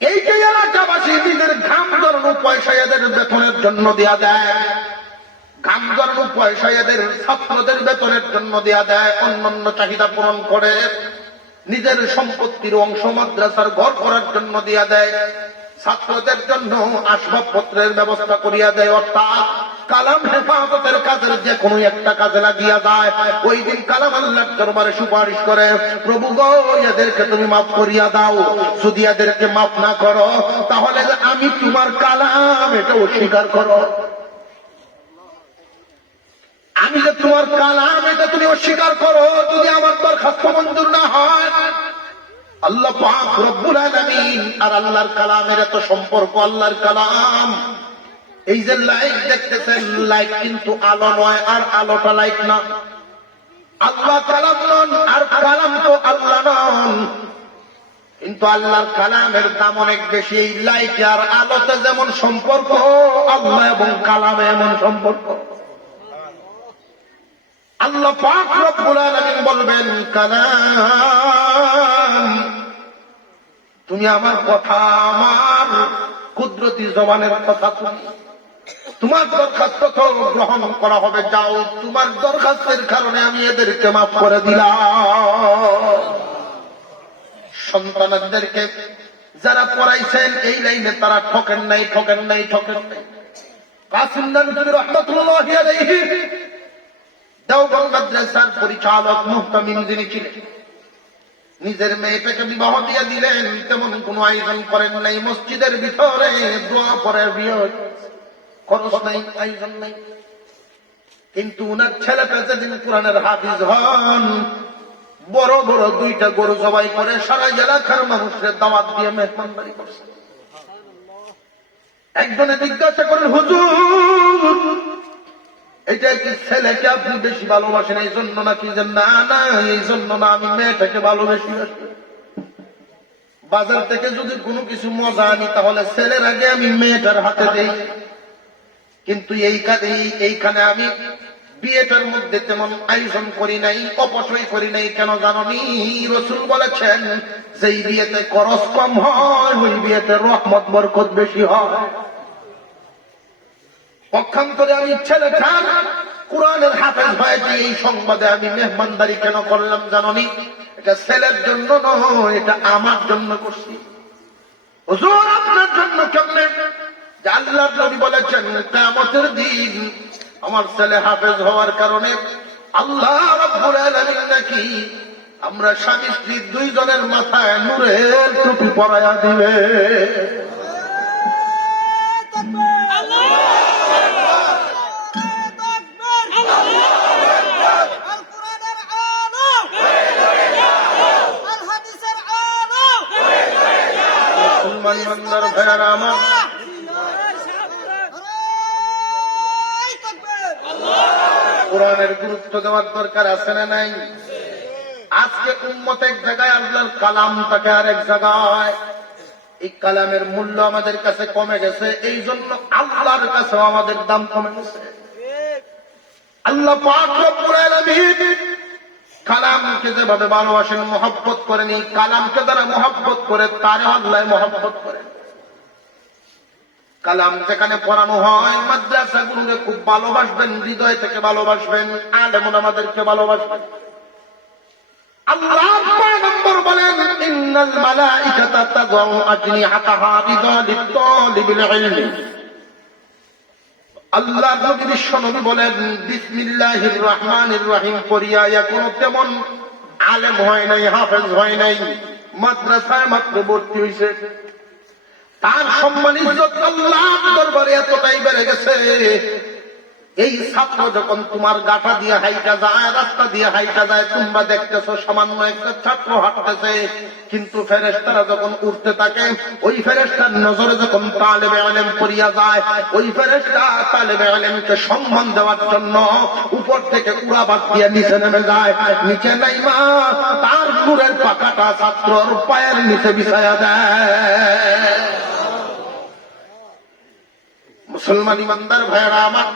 এইটাই এলাকাবাসী নিজের ঘাম জড়ানো পয়সা এদের বেতনের জন্য দেয়া দেয়, ঘাম জড়ানো পয়সা এদের ছাত্রদের বেতনের জন্য দেয়া দেয়, অন্যান্য চাহিদা পূরণ করে, নিজের সম্পত্তির অংশ মাদ্রাসার ঘর করার জন্য দেয়া দেয়, ছাত্রদের জন্য আসবাবপত্রের ব্যবস্থা করিয়া দেয়। অর্থাৎ কালাম হেফাজতের কাজের যে কোনো একটা কাজে লাগিয়া যায়। ওই দিন কালাম আল্লাহর দরবারে সুপারিশ করে, প্রভু গো এদেরকে তুমি মাফ করিয়া দাও। যদি এদেরকে মাফ না করো তাহলে আমি তোমার কালাম এটা অস্বীকার করো, আমি যে তোমার কালাম এটা তুমি অস্বীকার করো। যদি আমার দরখাস্ত মঞ্জুর না হয়, আল্লাহ পাক রব্বুল আলামিন আর আল্লাহর কালামের এত সম্পর্ক। আল্লাহর কালাম, এই যে লাইট দেখতেছেন, লাইট কিন্তু আলো নয়, আর আলোটা লাইট না। আল্লাহ কালাম নন আর কালাম তো আল্লাহ নন, কিন্তু আল্লাহর কালামের দাম অনেক বেশি। এই লাইট আর আলোতে যেমন সম্পর্ক, আল্লাহ এবং কালামে এমন সম্পর্ক। আল্লাহ পাক রব্বুল আলামিন বলবেন, কালাম তুমি আমার কথা, আমার কুদরতি জবানের কথা, তুমি তোমার দরখাস্ত তো গ্রহণ করা হবে, যাও, তোমার দরখাস্তের কারণে আমি এদেরকে মাফ করে দিলাম। সন্তানদেরকে যারা পড়াইছেন এই লাইনে তারা ঠকেন নাই, ঠকেন নাই, ঠকেন নাই। কাসিম নবী রাহমাতুল্লাহি আলাইহি দেওবন্দ মাদ্রাসার পরিচালক মুহতামিম যিনি ছিলেন, নিজের মেয়েটাকে বিবাহ দিয়ে দিলেন, তেমন কোন আয়োজন করেন নাই। মসজিদের ভিতরে দোয়া পড়ে বিয়ে খরচ নাই, আয়োজন নাই। কিন্তু উনার ছেলেটা যেদিন কোরআনের হাফিজ হন, বড় বড় 2টা গরু জবাই করে সারা এলাকার মানুষের দাওয়াত দিয়ে মেহমানদারি করছে। একজনে জিজ্ঞাসা করেন, হুজুর এটা কি ছেলেকে আপনি বেশি ভালোবাসেন এই জন্য নাকি? যে না না, এই জন্য না, আমি মেয়েটাকে ভালোবেসি। বাজার থেকে যদি কোনো কিছু মজা আনি তাহলে ছেলের আগে আমি মেয়েটার হাতে দেই, কিন্তু এইখানে আমি বিয়েটার মধ্যে তেমন আয়োজন করি নাই, অপচয় করি নাই। কেন জানি? রাসূল বলেছেন, যেই বিয়েতে খরচ কম হয় ওই বিয়েতে রহমত বরকত বেশি হয়। পক্ষান্তরে আমি ছেলেটা কোরআনের হাফেজ হয়েছে, এই সংবাদে আমি মেহমানদারি কেন করলাম জানি? এটা ছেলের জন্য নয়, এটা আমার জন্য করছি। হুজুর আপনার জন্য কেমনে? আল্লাহর নবী বলেছেন, কিয়ামতের দিন আমার ছেলে হাফেজ হওয়ার কারণে আল্লাহ রাব্বুল আলামিন নাকি আমরা স্বামী স্ত্রী 2 জনের মাথায় নূরের টুপি পরায়া দিবে। মুসলমান ভাইয়েরা আমার, কোরআনের গুরুত্ব দেওয়ার দরকার আছে না নাই? আজকে উম্মত এক জায়গায়, আল্লাহর কালাম থাকে আর এক জায়গায়। এই কালামের মূল্য আমাদের কাছে কমে গেছে, এই জন্য আল্লাহর কাছেও আমাদের দাম কমে গেছে। আল্লাহ পাক রব্বুল আলামিন কালামকে যেভাবে ভালোবাসেন, মহব্বত করেন, এই কালামকে যারা মহব্বত করে তারে আল্লাহ মহব্বত করেন। কালাম যেখানে পড়ানো হয়, মাদ্রাসাগুলোকে খুব ভালোবাসবেন, হৃদয় থেকে ভালোবাসবেন, আলেম ওলামাদেরকে ভালোবাসবেন। আল্লাহ পয়গম্বর বলেন, ইন্নাল মালাইকাতা তাযউ আজনিহাতাহা লিতালিবিল ইলমি। আল্লাহ নবী বিশ্ব নবী বলেন, বিসমিল্লাহির রহমানির রহিম পড়িয়া এখনো তেমন আলেম হয় নাই, হাফেজ হয় নাই, মাদ্রাসায় মাত্র ভর্তি হয়েছে, তার সম্মান ইজ্জত আল্লাহর দরবারে এতটাই বেড়ে গেছে, এই ছাত্র যখন তোমার গাটা দিয়ে হাইটা যায়, রাস্তা দিয়ে হাইটা যায়, তোমরা দেখতেছো সামান্য একটা ছাত্র হাঁটতেছে, কিন্তু ফেরেশতারা যখন উঠতে থাকে, ওই ফেরেশতার নজরে যখন তালেবে ইলম পড়িয়া যায়, ওই ফেরেশতা তালেবে ইলমকে সম্মান দেওয়ার জন্য উপর থেকে উড়াবাদ দিয়ে নিচে নেমে যায়। নিচে নাইমা তার নূরের পাখাটা ছাত্রর পায়ের নিচে বিছায়া দেয়। মুসলমান ইমানদার ভাইয়েরা আমার,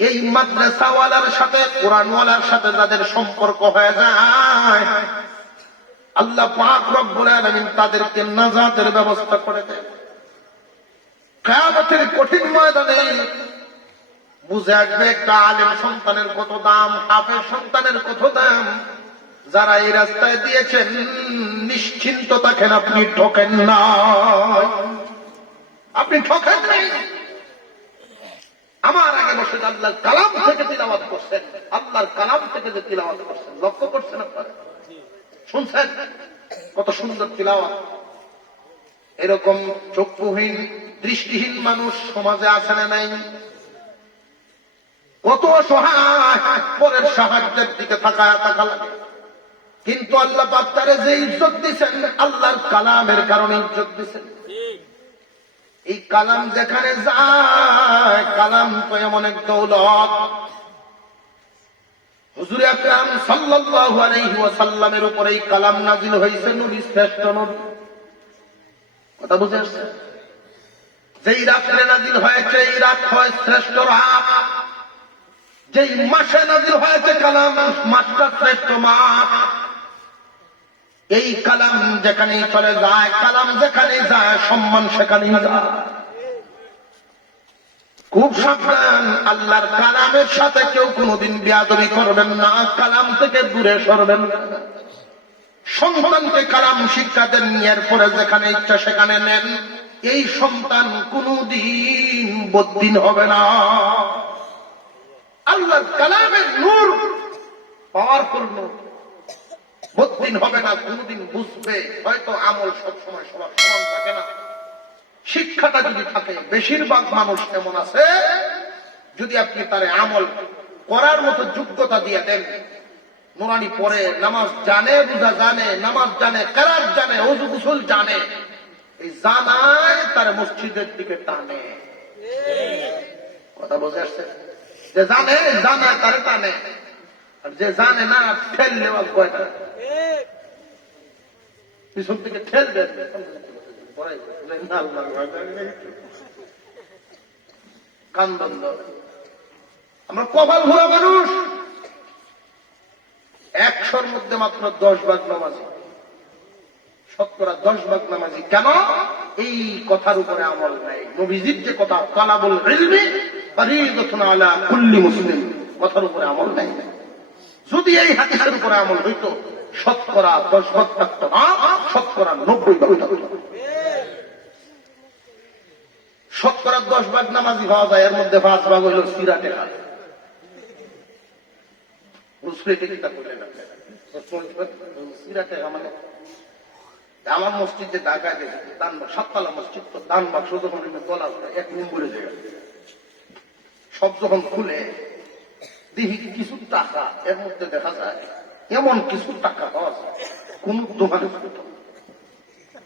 এই মাদ্রাসাওয়ালার সাথে কোরআনওয়ালার সাথে যাদের সম্পর্ক হয়ে যায়, আল্লাহ পাক রব্বুল আলামিন তাদেরকে নাজাতের ব্যবস্থা করে দেন। কিয়ামতের কঠিন ময়দানে বুঝে আসবে একটা আলেম সন্তানের কত দাম, হাফেজ সন্তানের কত দাম। যারা এই রাস্তায় দিয়েছেন নিশ্চিন্ত থাকেন, আপনি ঠকেন না, আপনি ঠকেন নাই। আমার আগে বসে আল্লাহর কালাম থেকে তিলাওয়াত করছেন, আল্লাহর কালাম থেকে যে তিলাওয়াত করছেন, লক্ষ্য করছেন আপনারা, শুনছেন কত সুন্দর তিলাওয়াত। এরকম চক্ষুহীন দৃষ্টিহীন মানুষ সমাজে আছে না নাই? কত অসহায়, পরের সাহায্যের দিকে থাকা লাগে, কিন্তু আল্লাহ পাক তারে যে ইজ্জত দিচ্ছেন আল্লাহর কালামের কারণে ইজ্জত দিচ্ছেন। এই কালাম যেখানে যায়, কালাম তো এমন এক দৌলত। হুজুর আকরাম সাল্লাল্লাহু আলাইহি ওয়াসাল্লামের উপর এই কালাম নাযিল হয়েছে, নবী শ্রেষ্ঠ নবী। কথা বুঝে আসছে? যেই রাত্রে নাযিল হয়েছে এই রাত হয় শ্রেষ্ঠ রাত, যেই মাসে নাযিল হয়েছে কালাম, মাসটা শ্রেষ্ঠ মাস। এই কালাম যেখানেই চলে যায়, কালাম যেখানেই যায়, সম্মান সেখানেই যায়। খুব সাবধান, আল্লাহর কালামের সাথে কেউ কোনোদিন বেয়াদবি করবেন না, কালাম থেকে দূরে সরবেন না। সন্তানকে কালাম শিক্ষা দেন, এরপরে যেখানে ইচ্ছা সেখানে নেন। এই সন্তান কোনদিন বদ্দিন হবে না। আল্লাহর কালামের নূর পাওয়ারফুল নূর, বদ্দিন হবে না, কোনদিন বুঝবে। হয়তো আমল সবসময় সবার সমান থাকে না, শিক্ষাটা যদি থাকে। বেশিরভাগ মানুষ এমন আছে, যদি আপনি তার আমল করার মতো যোগ্যতা দিয়ে দেন, নুরানি পড়ে, নামাজ জানে, রোজা জানে, নামাজ জানে, কেরাত জানে, ওযু গোসল জানে, এই জানায় তার মসজিদের দিকে টানে। কথা বুঝে আসছে? যে জানে জানা তারে টানে, আর যে জানে না ঠেল নেওয়া ভয় না, পিছন থেকে ঠেল দেন। কান বন্ধ। আমরা কপাল ভরা মানুষ। 100-র মধ্যে মাত্র 10 ভাগ নামাজি, 10% নামাজি। কেন? এই কথার উপরে আমল নাই। নবীজির যে কথা, তালাবুল ইলমি ফরিদাতুন আলা কুল্লি মুসলিম, কথার উপরে আমল নাই। যদি এই হাদিসের উপরে আমল হইতো, 10% থাকতো না, 90% থাকতো। 10% নামাজি হওয়া যায়, এর মধ্যে 5 ভাগ হইল সিরাতে খায়। সিরাতে মানে আমার মসজিদ যে ঢাকায় দেখি, সাততলা মসজিদ, তো দান বাক্স যখন তোলা হয় 1 নম্বরে জায়গা, সব যখন খুলে দেখি কিছু টাকা, এর মধ্যে দেখা যায় এমন কিছু টাকা পাওয়া যায় কোন দোকানে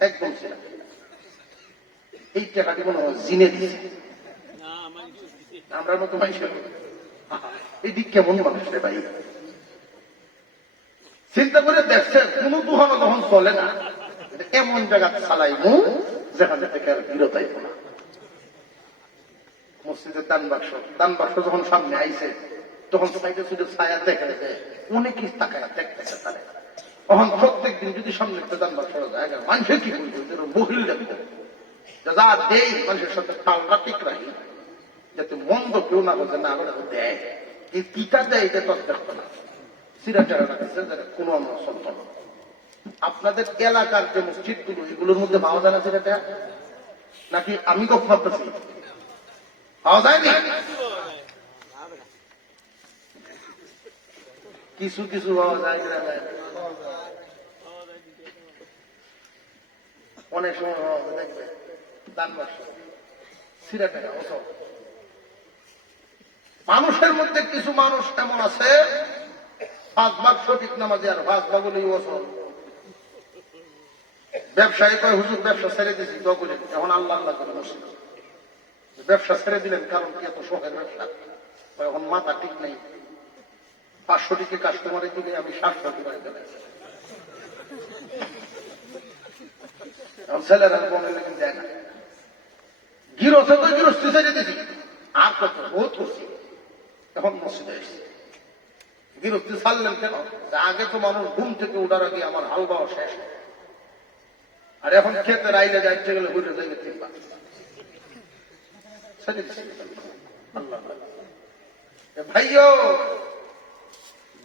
একদম ছিল। এই টাকাটি মনে হয় জিনে দিয়েছে, আমরা মতো মানুষ। এই দিক কেমন মানুষ রে ভাই, চিন্তা করে দেখছে কোন দোকানে তখন চলে না, এমন জায়গা চালাইবো যেখানে থেকে আর বিরত আইব না। মসজিদের দান বাক্স যখন সামনে আইছে, তখন সাইডে শুধু ছায়া দেখে অনেক টাকায় দেখতেছে তারা। তখন প্রত্যেক দিন যদি সামনে একটা দান বাক্স জায়গা, মানুষের কি বলবে, বহিল দেখবে যা দেই, মানুষের সাথে তালটা ঠিক রাখি, যাতে মন্দ কেউ না বোঝে, না দেয়। এই কিটা দেয় এটা তো দেখতো না, সিরাটারা রাখছে কোন আমরা চলত না। আপনাদের এলাকার যে মসজিদ গুলো, এগুলোর মধ্যে পাওয়া যায় না সিরাটা? নাকি আমি কখন ভাবতেছি পাওয়া যায়নি? কিছু কিছু পাওয়া যায়, অনেক সময় দেখবে দান বাক্স সিরাটা মানুষের মধ্যে কিছু মানুষ এমন আছে 5 ভাগ সঠিক নামাজি আর 5 ভাগ হলেই ওসল। ব্যবসায়ী কয় হুজুর ব্যবসা ছেড়ে দিয়েছি দোয়া করেন, এখন আল্লাহ আল্লাহ করে বসে। ব্যবসা ছেড়ে দিলেন কারণ কি এত শখের ব্যবসা? এখন মাথা ঠিক নেই, 500 টিকে কাস্টমারে দিলে আমি 700 টাকা দেবেন। ছেলেরা বলে দেয় না, গৃহস্থ তো গৃহস্থী ছেড়ে দিয়েছি আর কত বহুত করছি, এখন মসজিদে এসেছি। গৃহস্থী ছাড়লেন কেন? আগে তো মানুষ ঘুম থেকে উঠার আগে আমার হাল বাওয়া শেষ, আর এখন খেতে রাইলে যাইতে গেলে ঘুরে যাইবে 3 বার। ভাইও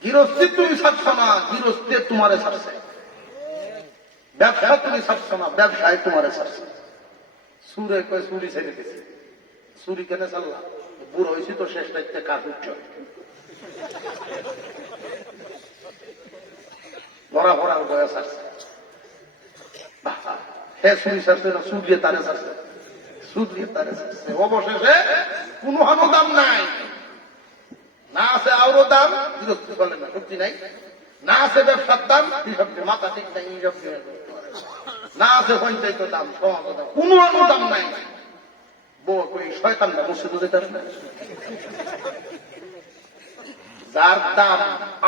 গৃহস্থী তুমি ছাড়ছ না, গৃহস্থী তোমারে ছাড়ছে। ব্যবসা তুমি ছাড়ছ না, ব্যবসায় তোমারে ছাড়ছে। সুরে কয় চুরি ছেড়ে দিছে, চুরি কেন ছাড়লাম? বুড়ো হয়েছি তো শেষ রাখতে কাজ উচ্চ ভরা ভরা বয়স আসছে। হ্যাঁ চুরি ছাড়ছে না, চুরিয়ে তারে ছাড়ছে, চুরিয়ে তারে ছাড়ছে। অবশেষে কোনো অনুদান নাই, না আছে আরো দাম, বিরক্তি চলে না, সত্যি নাই। না আছে ব্যবসার দাম, মাথা ঠিক নাই, না আছে পঞ্চায়েত দাম, সমাজ দাম, কোনো অনুদান নাই। বউ কই শয়তানটা মসজিদে যেতে না, যার দাম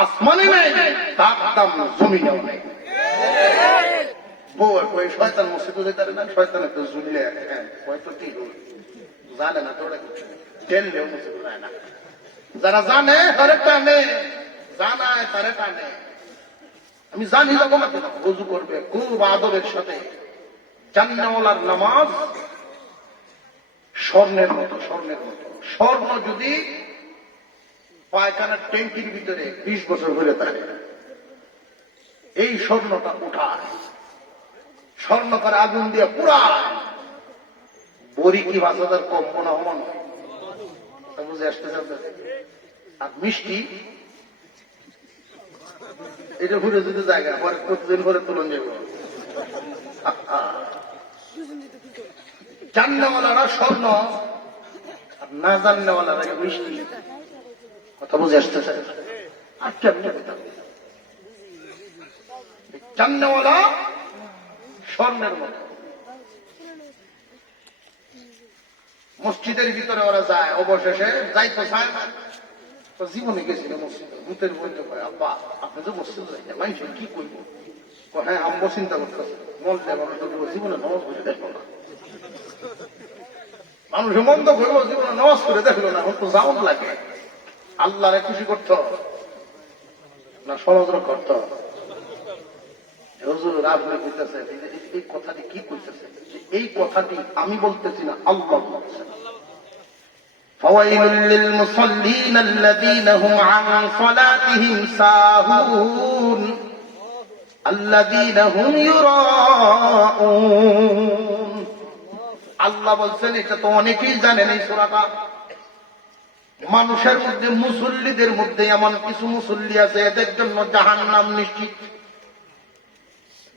আসমানে নেই তার দাম জমিনেও নেই। বউ কই শয়তান মসজিদে যেতে না, শয়তান একটু জুড়লে হয়তো ঠিক জানে না, তোরা টেনলেও মসজিদে যায় না। যারা জানে তারে টানে, জানায় তারে টানে। আমি জানি যাবো না কেন, রুজু করবে খুব আদবের সাথে। জান্নাওয়ালার নামাজ স্বর্ণের মতো, স্বর্ণের মতো। স্বর্ণ যদি পায়খানার ট্যাঙ্কির ভিতরে 20 বছর ধরে থাকে, এই স্বর্ণটা উঠায়, স্বর্ণ করে আগুন দিয়ে পুরা বড়ি কি 5,000 কম মনে হমান বুঝে আসতেছে। আর মিষ্টি এটা ঘুরে যদি জায়গা পরে প্রতিদিন করে তুলন যাব। জান্নাওয়ালারা স্বর্ণ আর না জান্নাওয়ালারা মিষ্টি। কথা বুঝে আসতেছে? আর কেমন জান্নাওয়ালা স্বর্ণের মতো। মসজিদের ভিতরে ওরা যায়, অবশেষে যাইতে চায় না। জীবনে গেছিল মসজিদে, ভূতের বলতে পারে আব্বা আপনি তো মসজিদ যাইতে মানুষ কি করবো? হ্যাঁ আম্মা চিন্তা করতেছে, মনটা মানুষ জীবনে নামাজ করে দেখলো না, মানুষ মন্দ করবো জীবনে নামাজ করে দেখলো না, এখন তো যাওয়ার লাগে। আল্লাহরে খুশি করত না সমাজর করত? আপনি বলতেছে এই কথাটি কি করতেছে? এই কথাটি আমি বলতেছি না, আল্লাহ বলতেছেন। فويل للمصلين الذين هم عن صلاتهم ساهون الذين هم يراءون। আল্লাহ বলছেন, এটা তো অনেকেই জানেন এই সূরাটা। মানুষের মধ্যে, মুসল্লিদের মধ্যে এমন কিছু মুসল্লি আছে এদের জন্য জাহান্নাম নিশ্চিত।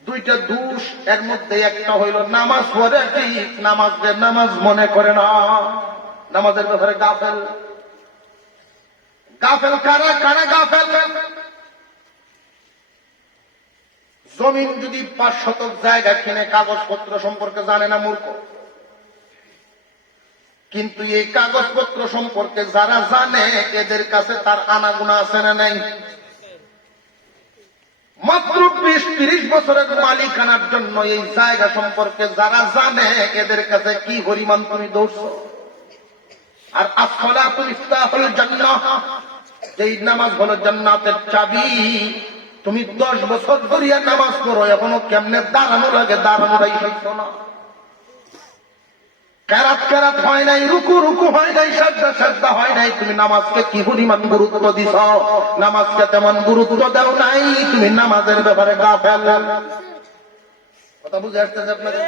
2টা দোষ, এর মধ্যে একটা হইল নামাজ পড়ে ঠিক নামাজ মনে করে না, নামাজের ব্যাপারে গাফেল। গাফেল কারা? কারা গাফেল? জমিন যদি 5 শতক জায়গা কিনে কাগজপত্র সম্পর্কে জানে না, মূর্খ। কিন্তু এই কাগজপত্র সম্পর্কে যারা জানে এদের কাছে তার আনাগুনা আছে না নাই? মাত্র 20-30 বছরের মালিকানার জন্য এই জায়গা সম্পর্কে যারা জানে এদের কাছে কি পরিমাণ তুমি দৌড়ছো। আর আসসালাতু মিফতাহুল জান্নাহ, এই নামাজ হলো জান্নাতের চাবি। তুমি 10 বছর ধরিয়া নামাজ পড়ো, এখনো কেমনে দাঁড়ানো লাগে দাঁড়ানোটাই শিখছো না। কেরাত হয় নাই, রুকু হয় নাই, সাজদা হয় নাই। তুমি নামাজকে কি পরিমাণ গুরুত্ব দিছ? নামাজকে তেমন গুরুত্ব দাও নাই, তুমি নামাজের ব্যাপারে গাফেল। কথা বুঝে আসতেছে আপনাদের?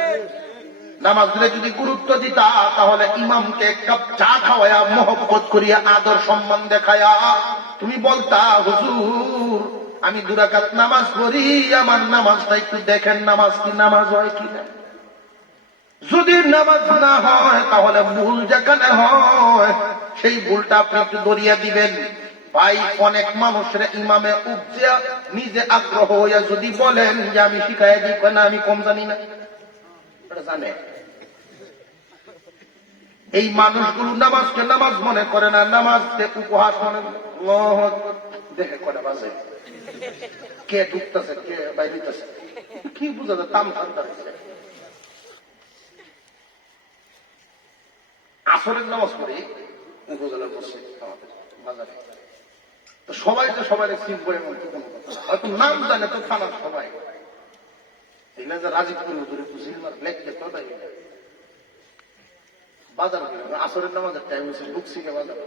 নামাজে যদি গুরুত্ব দিতা তাহলে ইমামকে 1 কাপ চা খাওয়ায়া, মহব্বত করিয়া, আদর সম্মান দেখায়া তুমি বলতা, হুজুর আমি 2 রাকাত নামাজ পড়ি, আমার নামাজটা একটু দেখেন, নামাজ কি নামাজ হয় কিনা। যদি নামাজ না হয় তাহলে ভুল যেখানে হয় সেই ভুলটা আপনি একটু ধরিয়ে দিবেন। ভাই, অনেক মানুষের ইমামে উপজা নিজে আগ্রহ হইয়া যদি বলেন যে আমি শিখাই দিই, না আমি কম জানি না, জানে। এই মানুষগুলো নামাজকে নামাজ মনে করে না, নামাজকে উপহাস মনে দেখে করে বাজে, কে ঢুকতেছে কে বাইরিতেছে কি বুঝা যায়, তাম ঠান্ডা। আসরের নামাজ পড়ি উপজেলার মসজিদ আমাদের বাজারে, তো সবাই তো সবাই চিনবো এমন কি কোনো কথা, হয়তো নাম জানে তো থানার সবাই, এগুলো যে রাজীবপুর হুজুরে বুঝিমার লেখতে তো তাই বাজার আসরের নামাজের টাইম হয়েছে বুকসিকে বাজার,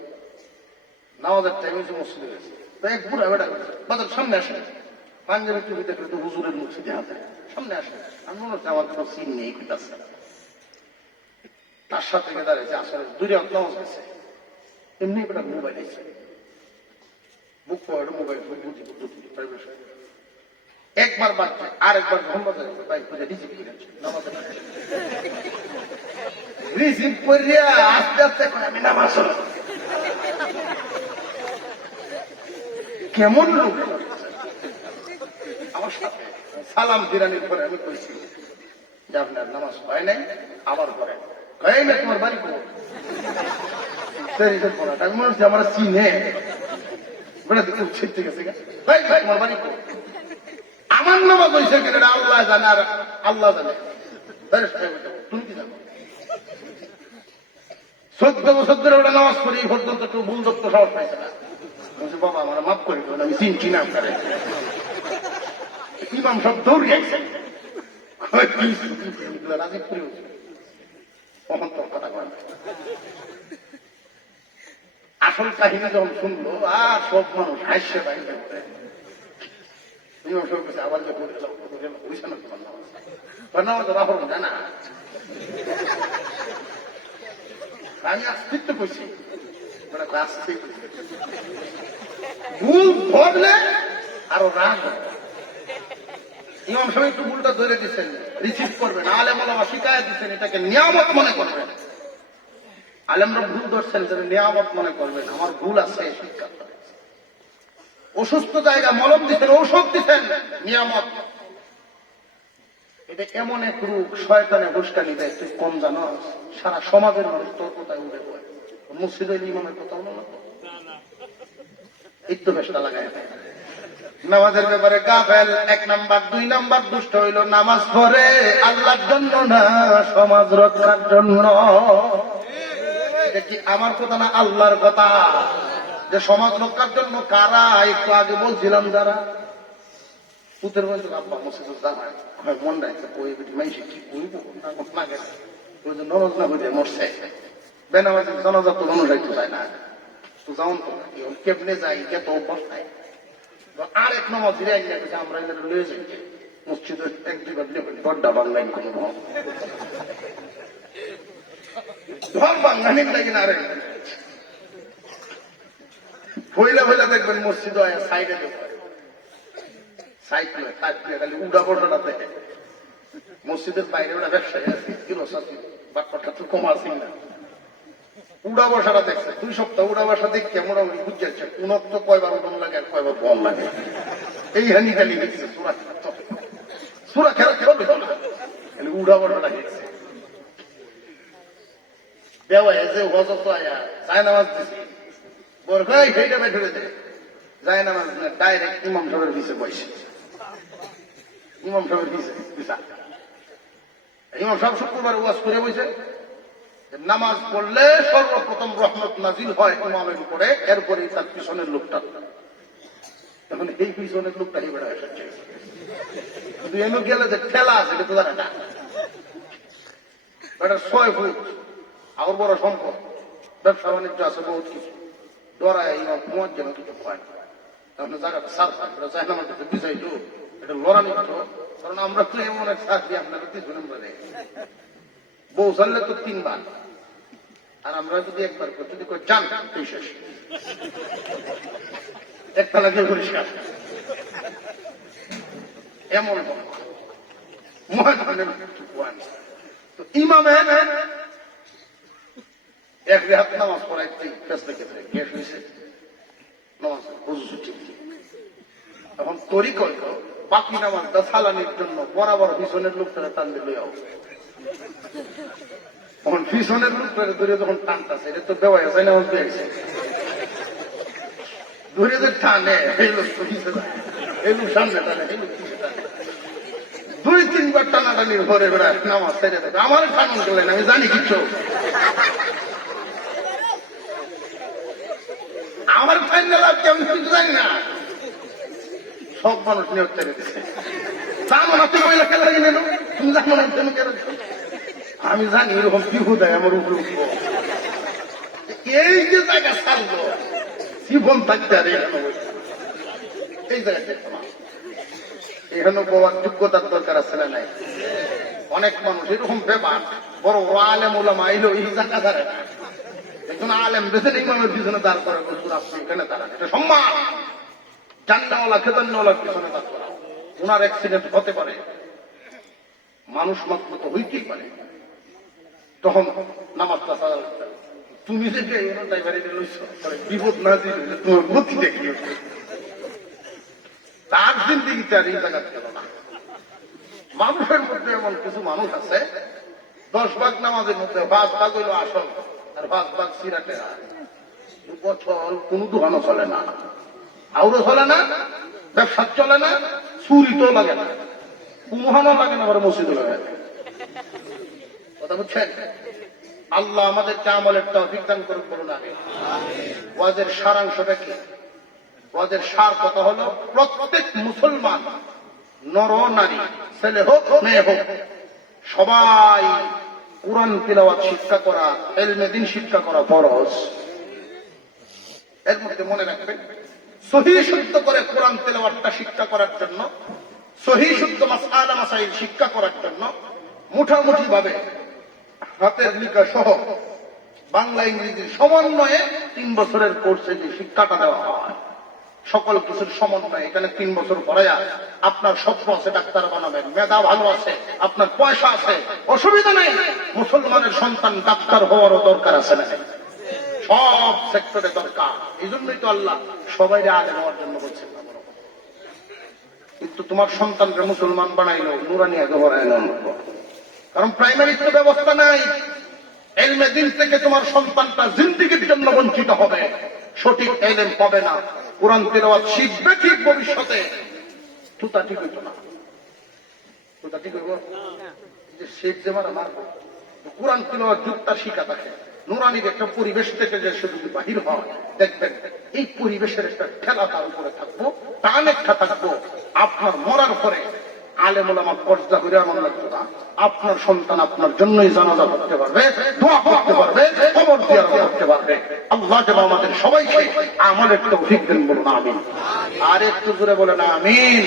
নামাজের টাইম হয়েছে মসজিদে গেছে, তো এক বুড়া বেড়া বাজার সামনে আসে, পাঞ্জাবের টুপিতে কিন্তু হুজুরের মসজিদে হাতে সামনে আসে, আমি মনে হচ্ছে আমার কোনো সিন নেই খুঁজতেছে, তার সাথে দাঁড়িয়েছে আসলে দুই রাত নামাজ গেছে, এমনি একটা মোবাইল আছে, বুক পাওয়ার মোবাইল একবার বাদ আরেকবার মোহাম্মদ ভাই খুঁজে রিসিভ করেছে নামাজের রিসিভ করিয়া আস্তে আস্তে আমি নামাজ কেমন লোক আমার সাথে সালাম ফিরানির পরে আমি কইছি যে আপনার নামাজ হয় নাই, আবার করেন, হয় না তোমার বাড়ি করো, আমি মনে হচ্ছে আমার চিনে বেড়া দিকে ছিটতে গেছে, তোমার বাড়ি করো, আমার নামাজ হয়েছে কেন আল্লাহ জানে আর আল্লাহ জানে, তুমি কি জানো? 14 বছর ধরে ওটা নামাজ পড়ি পর্যন্ত একটু ভুল দত্ত সাহস পাইছে না, বলছে বাবা আমার মাফ করে দেবেন, আমি চিনছি না আপনারে। ইমাম সব দৌড়ে আসছে রাজীবপুরে অহন্তর কথা বলেন। আসল কাহিনী যখন শুনলো আর সব মানুষ হাসছে বাইরে করে, ইমাম সব কাছে আবার যে করে এলাম বুঝছে না তোমার নামাজ রাহর জানা, আমি আস্তিত্ব করছি ভুল ধরলে আরো রাগ। ইমাম সাহেব একটু ভুলটা ধরে দিচ্ছেন, রিসিভ করবেন, আলেম ওলামা শিখায় দিচ্ছেন, এটাকে নিয়ামত মনে করবেন। আলেমরা ভুল ধরছেন যেন নিয়ামত মনে করবেন, আমার ভুল আছে শিক্ষা। অসুস্থ জায়গা মলম দিচ্ছেন, ঔষধ দিচ্ছেন, নিয়ামত। এটা এমন এক রূপ শয়তানে হুস্কানি দেয়, তুই কম জানো, সারা সমাজের মানুষ তোর কোথায় উঠে পড়ে, মসজিদের ইমামের কথা হলো না, এই তো বেশটা লাগায়। নামাজের ব্যাপারে গাফেল, 1 নাম্বার। 2 নাম্বার দুষ্ট হইল নামাজ পড়ে আল্লাহর জন্য না, সমাজ রক্ষার জন্য। এটা কি আমার কথা না আল্লাহর কথা? যে সমাজ রক্ষার জন্য কারা, একটু আগে বলছিলাম যারা পুতের মধ্যে আব্বা মসজিদে জানায় মন রাখছে ওই মাইসে কি কইব না গেছে নমাজ না হইতে মরছে, বেনামাজি জানাজা তো মানুষ রাখতে চায় না, তো যাও তো কেমনে যাই কে তো অভ্যাস নাই। আর এক নামাজ ধীরে আমরা লয়ে যাই মসজিদে 1-2 বার গড্ডা বাংলাইন কোন ধর বাংলাইন লাগে না রে, ভইলা ভইলা দেখবেন মসজিদ সাইডে সাইড নয় খালি উড়া পড়া দেখে, মসজিদের বাইরে ওরা ব্যবসায়ী আছে কিলো সাথে বাটপাটটা তো কম আসি না, উড়া বসাটা দেখছে 2 সপ্তাহ উড়া বসা দেখে মোটামুটি বুঝছে কোন তো কয়বার উড়ন লাগে আর কয়বার বল লাগে, এই হানি খালি দেখছে সুরা খেলা খেলবে খালি উড়া বসাটা দেখছে। দেওয়া যে হজত আয়া যায় নামাজ দিছে বল ভাই সেইটা বের হয়ে যায়, যায় নামাজ ডাইরেক্ট ইমাম সাহেবের পিছে বসে, ইমাম সাহেবের পিছে ইমাম সাহেব শুক্রবার ওয়াজ করে বসে, নামাজ পড়লে সর্বপ্রথম রহমত নাজিল হয় ইমামের উপরে, এরপরে তার পিছনের লোকটা। এখন এই পিছনের লোকটা এই বেড়া এসেছে, কিন্তু এমন গেলে যে ঠেলা আছে এটা তো জানে না, এটা 6 ফুট আর বড় সম্পদ, ব্যবসা বাণিজ্য আছে বহুত কিছু, ডরায় ইমাম কুমার যেন কিছু হয় তাহলে জায়গাটা সার থাকবে চাই না আমাদের বিষয়টো এটা লড়া নিত, কারণ আমরা তো এমন এক চাকরি আপনারা পিছনে বলে বউ চাললে তো 3 বার, আর আমরা যদি একবার যদি যান এই শেষ একটা লাগে পরিষ্কার, এমন মহাজনের তো ইমামের এক রেহাত নামাজ পড়াইতে ফেসলে খেতে গ্যাস হয়েছে নামাজ বুঝু ছুটি। এখন তরি কইল বাকি নামাজটা সালানির জন্য বরাবর পিছনের লোকটারে টান দিল। তখন পিছনের লোকটারে ধরে যখন টানটাছে এটা তো দেওয়া যায় নামাজ পেয়েছে ধরে যে টানে এই লোক তো পিছিয়ে যায়, এই লোক সামনে টানে, এই লোক পিছিয়ে টানে, 2-3 বার টানাটানির ঘরে বেড়ায় নামাজ ছেড়ে দেবে। আমার টানুন করলেন আমি জানি কিছু, আমার ফাইনাল আজকে আমি কিছু জানি না। সব মানুষ নিয়োগ ছেড়ে দিচ্ছে। জানো না তুমি মহিলা খেলা গেলে তুমি জানো না তুমি কেন? আমি জানি এরকম বিহু দেয় আমার উপরে উঠবো। এই যে জায়গা ছাড়লো জীবন থাকতে আর এই জায়গা দেখো না, এখানে বাবার যোগ্যতার দরকার আছে না নাই? অনেক মানুষ এরকম ব্যাপার বড় বড় আলেম ওলামা আইলো এই জায়গা ধরে না। একজন আলেম বেছে ইমামের পিছনে দাঁড় করে বলুন আপনি এখানে দাঁড়ান, এটা সম্মান। জান্নাওয়ালা খেতান্নাওয়ালার পিছনে দাঁড় করা, ওনার অ্যাক্সিডেন্ট হতে পারে, মানুষ মাত্র তো হইতেই পারে। তখন নামাজটা সারা তুমি যে ড্রাইভারে বিপদ না দিলে তোমার গতি দেখি তার জিন্দিগিতে আর এই জায়গা গেল না। মানুষের মধ্যে এমন কিছু মানুষ আছে 10 ভাগ নামাজের মধ্যে 5 ভাগ হইল আসল আর 5 ভাগ সিরাটে। বছর কোন দোকানও চলে না, আউরও চলে না, ব্যবসা চলে না, চুরি তো লাগে না, কুমহানও লাগে না, আবার মসজিদও লাগে না। কথা বুঝছেন? আল্লাহ আমাদেরকে আমলের তৌফিক দান করুন বলুন আমিন। ওয়াজের সারাংশটা কি? ওয়াজের সার কথা হলো প্রত্যেক মুসলমান নর নারী ছেলে হোক মেয়ে হোক সবাই কুরআন তিলাওয়াত শিক্ষা করা, ইলমে দ্বীন শিক্ষা করা ফরজ। এর মধ্যে মনে রাখবেন সহিহ শুদ্ধ করে কুরআন তিলাওয়াতটা শিক্ষা করার জন্য, সহিহ শুদ্ধ মাসআলা মাসাইল শিক্ষা করার জন্য মুঠামুঠি ভাবে হাতের লিখা সহ বাংলা ইংরেজির সমন্বয়ে 3 বছরের কোর্সে যে শিক্ষাটা দেওয়া হয়, সকল কিছুর সমন্বয়ে এখানে 3 বছর পড়াইয়া আপনার স্বপ্ন আছে ডাক্তার বানাবেন, মেধা ভালো আছে, আপনার পয়সা আছে, অসুবিধা নেই, মুসলমানের সন্তান ডাক্তার হওয়ারও দরকার আছে না? সব সেক্টরে দরকার। এই জন্যই তো আল্লাহ সবাই আলেম হওয়ার জন্য বলছেন না। কিন্তু তোমার সন্তানকে মুসলমান বানাইলো নুরানি আগে হরাইল, কারণ প্রাইমারি তো ব্যবস্থা নাই। ইলমে দ্বীন থেকে তোমার সন্তানটা জিন্দেগীর জন্য বঞ্চিত হবে, সঠিক ইলম পাবে না। কুরআন তিলাওয়াত শিখবে ঠিক ভবিষ্যতে, তুতা ঠিক হইতো না, তুতা ঠিক হইব যে শেখ যে মারা মারবো। কুরআন তিলাওয়াত যুক্তা শিখা থাকে নুরানির একটা পরিবেশ থেকে যে সে যদি বাহির হয় দেখবেন এই পরিবেশের একটা খেলা তার উপরে থাকবো, টান একটা থাকবো। আপনার মরার পরে আলেম ওলামা পর্দা করে এমন লাগতো না, আপনার সন্তান আপনার জন্যই জানাজা করতে পারবে, দোয়া করতে পারবে, কবর জিয়ারত করতে পারবে। আল্লাহ যেন আমাদের সবাইকে আমলের তৌফিক দেন বলুন আমিন। আর একটু জোরে বলেন আমিন।